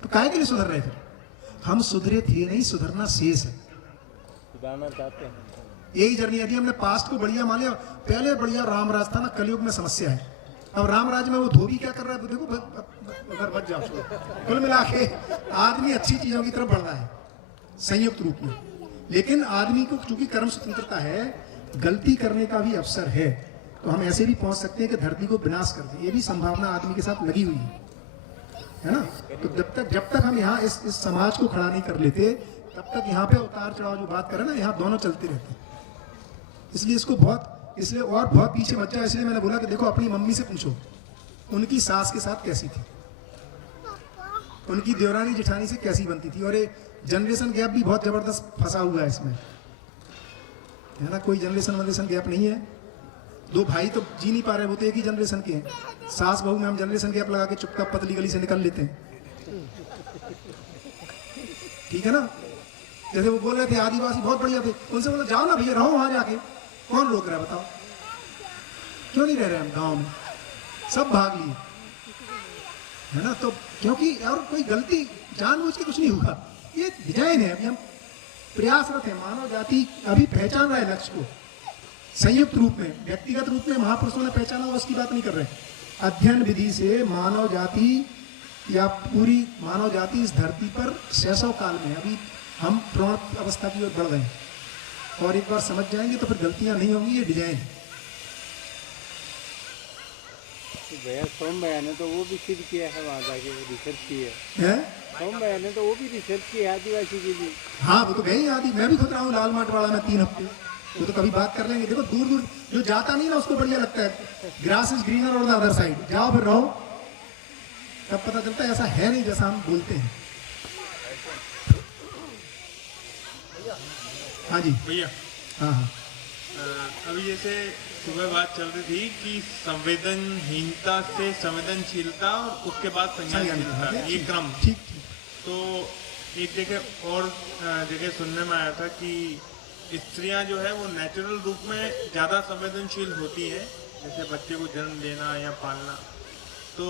तो काहे के लिए सुधर रहे थे? हम सुधरे थे नहीं, सुधरना शेष है, सुधारना चाहते हैं। यही जर्नी। यदि हमने पास्ट को बढ़िया मान लिया, पहले बढ़िया रामराज था ना, कलयुग में समस्या है। अब रामराज में वो धोबी क्या कर रहा है, देखो अगर बच जाओ। कुल मिला के आदमी अच्छी चीजों की तरफ बढ़ रहा है संयुक्त रूप में, लेकिन आदमी को चूंकि कर्म स्वतंत्रता है, गलती करने का भी अवसर है, तो हम ऐसे भी पहुंच सकते हैं कि धरती को विनाश कर दे। ये भी संभावना आदमी के साथ लगी हुई है ना। तो जब तक हम यहाँ इस समाज को खड़ा नहीं कर लेते, तब तक यहाँ पे उतार चढ़ाव जो बात करें ना, यहाँ दोनों चलते रहते हैं। इसलिए इसको इसलिए और बहुत पीछे मत जाओ। इसलिए मैंने बोला कि देखो अपनी मम्मी से पूछो उनकी सास के साथ कैसी थी, उनकी देवरानी जेठानी से कैसी बनती थी। और ये जनरेशन गैप भी बहुत जबरदस्त फंसा हुआ है इसमें, है ना। कोई जनरेशन गैप नहीं है, दो भाई तो जी नहीं पा रहे, वो तो एक ही जनरेशन के हैं। सास बहू में हम जनरेशन गैप लगा के चुपचाप पतली गली से निकल लेते हैं, ठीक है ना। जैसे वो बोल रहे थे आदिवासी बहुत बढ़िया थे, उनसे बोला जाओ ना भैया, रहो वहां जाके, कौन रोक रहा है बताओ, क्यों नहीं रह रहे हम गांव में, सब भाग लिए, है ना। तो क्योंकि और कोई गलती जानबूझ के कुछ नहीं हुआ, ये डिजाइन है। अभी हम प्रयासरत है, मानव जाति अभी पहचान रहा है लक्ष्य को संयुक्त रूप में। व्यक्तिगत रूप में महापुरुषों ने पहचाना हो, उसकी बात नहीं कर रहे। अध्ययन विधि से मानव जाति या पूरी मानव जाति इस धरती पर 600 काल में, अभी हम प्रौढ़ अवस्था की ओर बढ़ रहे हैं, और एक बार समझ जाएंगे तो फिर गलतियां नहीं होंगी। ये डिजाइन भैया सोम भैया ने तो वो भी सिद्ध किया है, वहाँ जाके रिसर्च की है। सोम भैया ने तो वो भी रिसर्च की है आदिवासी की भी। हाँ वो तो गए आदि, मैं भी खुद रहा हूँ लाल माटवाड़ा में 3 हफ्ते, वो तो कभी बात कर लेंगे। देखो दूर दूर जो जाता नहीं ना उसको बढ़िया लगता है, grass is greener on the other side, जाओ फिर रहो, तब पता चलता है ऐसा है नहीं जैसा हम बोलते हैं। हाँ जी भैया, हाँ हाँ अभी जैसे सुबह बात चल रही थी कि संवेदनहीनता से संवेदनशीलता और उसके बाद संज्ञानशीलता, ये क्रम। ठीक। तो एक जगह और जगह सुनने में आया था कि स्त्रियां जो है वो नेचुरल रूप में ज़्यादा संवेदनशील होती है, जैसे बच्चे को जन्म देना या पालना। तो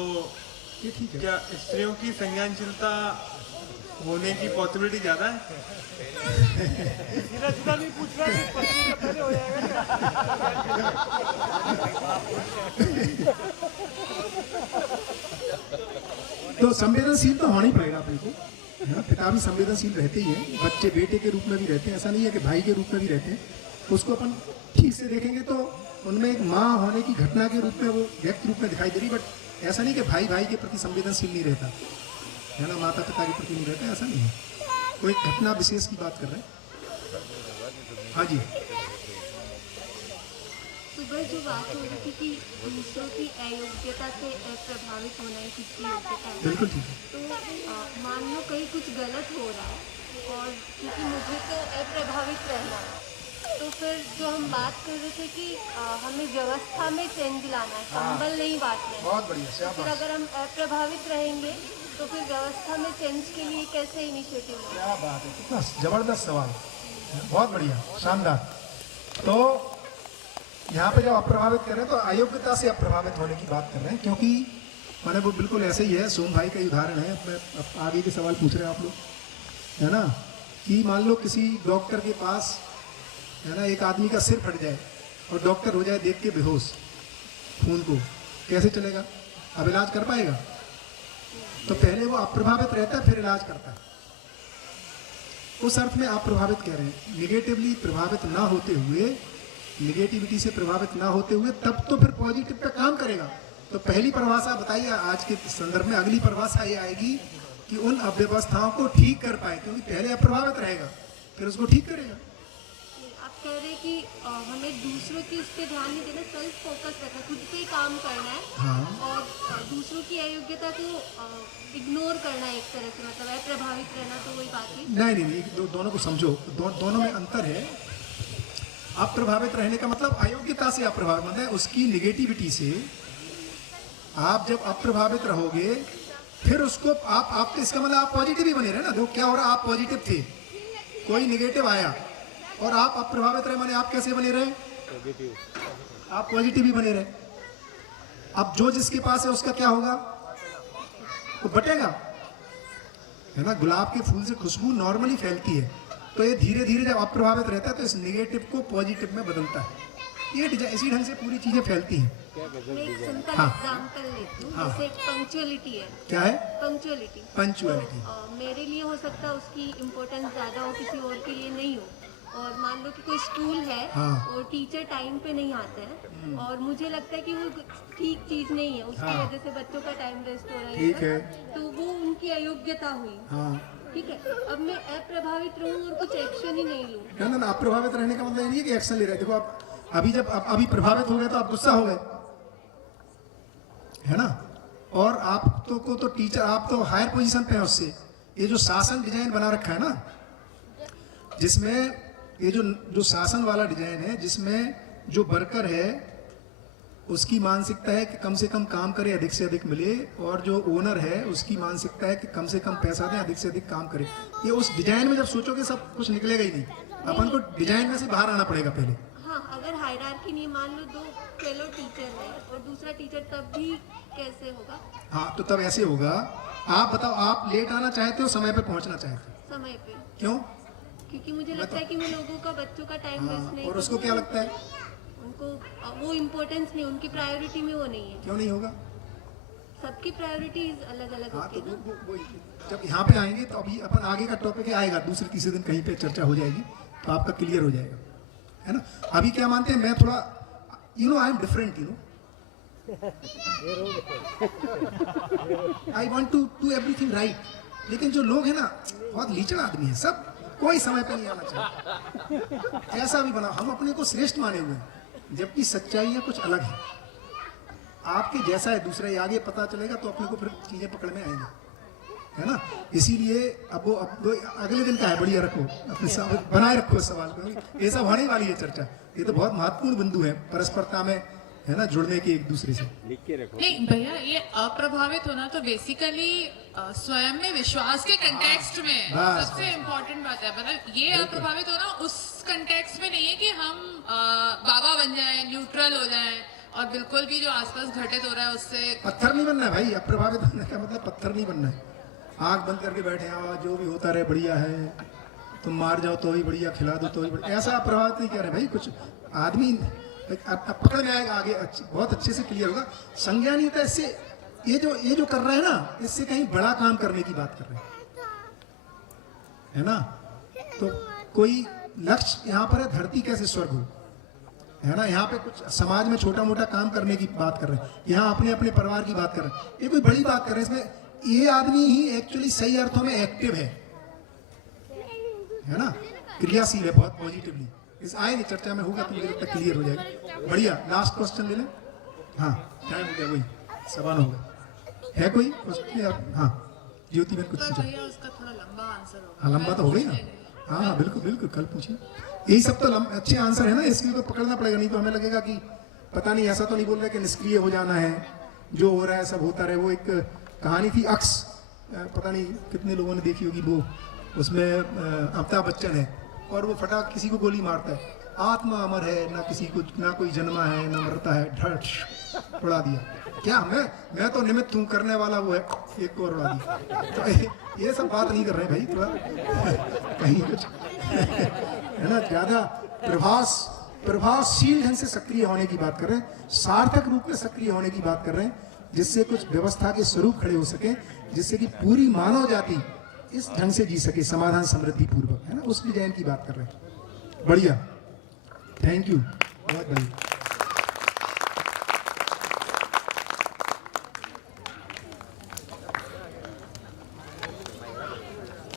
ये ठीक है। क्या स्त्रियों की संज्ञानशीलता होने की पॉसिबिलिटी ज़्यादा है? सीधा सीधा नहीं पूछ रहा कि पत्नी का पहले हो जाएगा। तो संवेदनशील तो होना ही पड़ेगा अपने को, है ना। पिता भी संवेदनशील रहते ही हैं, बच्चे बेटे के रूप में भी रहते हैं, ऐसा नहीं है कि भाई के रूप में भी रहते हैं। उसको अपन ठीक से देखेंगे तो उनमें एक माँ होने की घटना के रूप में वो व्यक्त रूप में दिखाई दे रही, बट ऐसा नहीं कि भाई भाई के प्रति संवेदनशील नहीं रहता, है ना, माता पिता के प्रति नहीं रहता, ऐसा नहीं है। कोई घटना विशेष की बात कर रहे हैं। हाँ जी, सुबह जो बात हो रही थी कि दूसरों की अयोग्यता से प्रभावित होना है, किसकी योग्यता है, बिल्कुल ठीक है। तो मान लो कहीं कुछ गलत हो रहा है और क्योंकि मुझे तो अप्रभावित रहना है, तो फिर जो हम बात कर रहे थे कि हमें व्यवस्था में चेंज लाना है, संबल नहीं बांटना है। बहुत बढ़िया। फिर अगर हम अप्रभावित रहेंगे तो फिर व्यवस्था में चेंज के लिए कैसे इनिशिएटिव लेंगे? क्या बात है, कितना जबरदस्त सवाल, बहुत बढ़िया, शानदार। तो यहाँ पे जब अप्रभावित कर रहे हैं तो अयोग्यता से अप्रभावित होने की बात कर रहे हैं, क्योंकि मैंने वो बिल्कुल ऐसे ही है। सोम भाई का ही उदाहरण है, मैं आगे के सवाल पूछ रहे हैं आप लोग, है ना। कि मान लो किसी डॉक्टर के पास है ना एक आदमी का सिर फट जाए और डॉक्टर हो जाए देख के बेहोश खून को, कैसे चलेगा? अब इलाज कर पाएगा? तो पहले वो अप्रभावित रहता है फिर इलाज करता है। उस अर्थ में आप प्रभावित कह रहे हैं, निगेटिवली प्रभावित ना होते हुए, निगेटिविटी से प्रभावित ना होते हुए, तब तो फिर पॉजिटिव पे काम करेगा। तो पहली परिभाषा बताइए आज के संदर्भ में। अगली परिभाषा ये आएगी कि उन अव्यवस्थाओं को ठीक कर पाए, क्योंकि पहले अप्रभावित रहेगा फिर उसको ठीक करेगा। आप कह रहे हैं कि हमें दूसरों की उस पर ध्यान नहीं देना, सेल्फ फोकस रखना, खुद पे ही काम करना है। हाँ। और दूसरों की अयोग्यता को इग्नोर करना है एक तरह से, मतलब है प्रभावित रहना, तो वही बात है। नहीं, दोनों को समझो, दोनों में अंतर है। अप्रभावित रहने का मतलब अयोग्यता से अप्रभावित, मतलब उसकी निगेटिविटी से। आप जब अप्रभावित रहोगे फिर उसको आप तो इसका मतलब आप पॉजिटिव ही बने रहे ना। जो क्या हो रहा, आप पॉजिटिव थे, कोई निगेटिव आया और आप अप्रभावित रहे, माने आप कैसे बने रहे? आप पॉजिटिव ही बने रहे। अब जो जिसके पास है उसका क्या होगा? वो बटेगा, है ना। गुलाब के फूल से खुशबू नॉर्मली फैलती है, तो ये धीरे धीरे जब अप्रभावित रहता है तो इस निगेटिव को पॉजिटिव में बदलता है। ये इसी ढंग से पूरी चीजें फैलती हैं। मैं एक सिंपल हाँ। एग्जांपल लेती हूँ। हाँ। जैसे पंक्चुअलिटी है। क्या है? पंक्चुअलिटी। पंक्चुअलिटी। मेरे लिए हो सकता है उसकी इम्पोर्टेंस ज्यादा हो, किसी और के लिए नहीं हो। और मान लो कि कोई स्कूल है हाँ। और टीचर टाइम पे नहीं आते हैं और मुझे लगता है कि वो ठीक चीज नहीं है, उसकी हाँ। वजह से बच्चों का टाइम वेस्ट हो रहा है। ठीक है। तो वो उनकी अयोग्यता हुई। हाँ। ठीक है, अब मैं अप्रभावित रहूं और कुछ एक्शन ही नहीं लूं। ना अप्रभावित रहने का मतलब ये नहीं है कि एक्शन ले रहे। देखो आप अभी प्रभावित हो गए तो आप गुस्सा हो गए, है ना। और आप तो टीचर, आप तो हायर पोजीशन पे हैं उससे। ये जो शासन डिजाइन बना रखा है ना, जिसमें ये जो शासन वाला डिजाइन है, जिसमें जो वर्कर है उसकी मानसिकता है कि कम से कम काम करे, अधिक से अधिक मिले, और जो ओनर है उसकी मानसिकता है कि कम से कम पैसा दें, अधिक से अधिक काम करे। ये उस डिजाइन में जब सोचोगे सब कुछ निकलेगा ही नहीं। अपन को डिजाइन में से बाहर आना पड़ेगा पहले। हाँ, अगर हायरार्की नहीं, मान लो दो फेलो टीचर है और दूसरा टीचर, तब भी कैसे होगा? हाँ, तो तब ऐसे होगा। आप बताओ, आप लेट आना चाहते हो, समय पे पहुंचना चाहते हो? समय पे। क्यों? क्योंकि मुझे लगता है कि वो लोगों का, बच्चों का टाइम वेस्ट नहीं। और उसको क्या लगता है? उनको वो इम्पोर्टेंस नहीं, उनकी प्रायोरिटी में वो नहीं है। क्यों नहीं होगा? सबकी प्रायोरिटीज अलग अलग होती है ना। जब यहाँ पे आएंगे तो अभी अपन आगे का टॉपिक आएगा, दूसरे तीसरे दिन कहीं पे चर्चा हो जाएगी तो आपका क्लियर हो जाएगा, है ना। अभी क्या मानते हैं, मैं थोड़ा I am different, I want to do everything right. लेकिन जो लोग हैं ना, बहुत लीचड़ आदमी है सब, कोई समय पे नहीं आना चाहिए, ऐसा भी बना। हम अपने को श्रेष्ठ माने हुए हैं, जबकि सच्चाई कुछ अलग है। आपके जैसा है दूसरा, ये आगे पता चलेगा तो अपने को फिर चीजें पकड़ में आएंगी, है ना। इसीलिए अब वो अगले दिन का है, बढ़िया रखो अपने बनाए रखो सवाल को। ये सब होने वाली है चर्चा। ये तो बहुत महत्वपूर्ण बिंदु है परस्परता में, है ना, जुड़ने के एक दूसरे से। लिख के रखो। नहीं भैया, ये अप्रभावित होना तो बेसिकली स्वयं में विश्वास के कंटेक्स्ट में सबसे इम्पोर्टेंट बात है। मतलब ये अप्रभावित होना उस कंटेक्स्ट में नहीं है कि हम बाबा बन जाएं, न्यूट्रल हो जाएं और बिल्कुल भी जो आसपास घटित हो रहा है उससे पत्थर नहीं बनना है भाई। अप्रभावित होने का मतलब पत्थर नहीं बनना है। आंख बंद करके बैठे, जो भी होता रहे बढ़िया है, तुम मार जाओ तो भी बढ़िया, खिला दो तो भी बढ़िया, ऐसा अप्रभावित नहीं कह रहे भाई। कुछ आदमी पकड़ में आएगा, आगे बहुत अच्छे से क्लियर होगा। संज्ञानीयता इससे, ये जो कर रहे हैं ना, इससे कहीं बड़ा काम करने की बात कर रहे हैं, है ना। तो कोई लक्ष्य यहाँ पर है, धरती कैसे स्वर्ग हो, है ना। यहाँ पे कुछ समाज में छोटा मोटा काम करने की बात कर रहे हैं, यहाँ अपने अपने परिवार की बात कर रहे हैं। ये कोई बड़ी बात कर रहे हैं। इसमें ये आदमी ही एक्चुअली सही अर्थों में एक्टिव है ना, क्रियाशील है बहुत पॉजिटिवली। इस आएंगे चर्चा में होगा तो मुझे लगता है क्लियर हो जाएगा। बढ़िया, लास्ट क्वेश्चन ले लें। हाँ, टाइम हो गया, वही सवाल हो गया। है कोई क्वेश्चन? हाँ, ज्योति बहन कुछ पूछो। उसका थोड़ा लंबा आंसर होगा। हाँ, लंबा तो हो गई ना। हाँ बिल्कुल बिल्कुल, कल पूछिए। यही सब तो अच्छे आंसर है ना, इसके तो पकड़ना पड़ेगा, नहीं तो हमें लगेगा कि पता नहीं, ऐसा तो नहीं बोल रहे कि निष्क्रिय हो जाना है, जो हो रहा है सब होता रहे। वो एक कहानी थी अक्स, पता नहीं कितने लोगों ने देखी होगी वो, उसमें अमिताभ बच्चन है और वो फटाक किसी को गोली मारता है आत्मा अमर है, ना किसी को ना कोई जन्मा है, ना मरता है, ढट उड़ा दिया। क्या मैं तो निमित्त हूँ, करने वाला वो है, एक और उड़ा दिया। तो ये सब बात नहीं कर रहे भाई, थोड़ा कहीं कुछ है ना, ज्यादा प्रभावशील ढंग से सक्रिय होने की बात कर रहे हैं, सार्थक रूप में सक्रिय होने की बात कर रहे हैं, जिससे कुछ व्यवस्था के स्वरूप खड़े हो सके, जिससे कि पूरी मानव जाति इस ढंग से जी सके, समाधान समृद्धि पूर्वक, है ना, उस डिजाइन की बात कर रहे हैं। बढ़िया, थैंक यू, बहुत बढ़िया।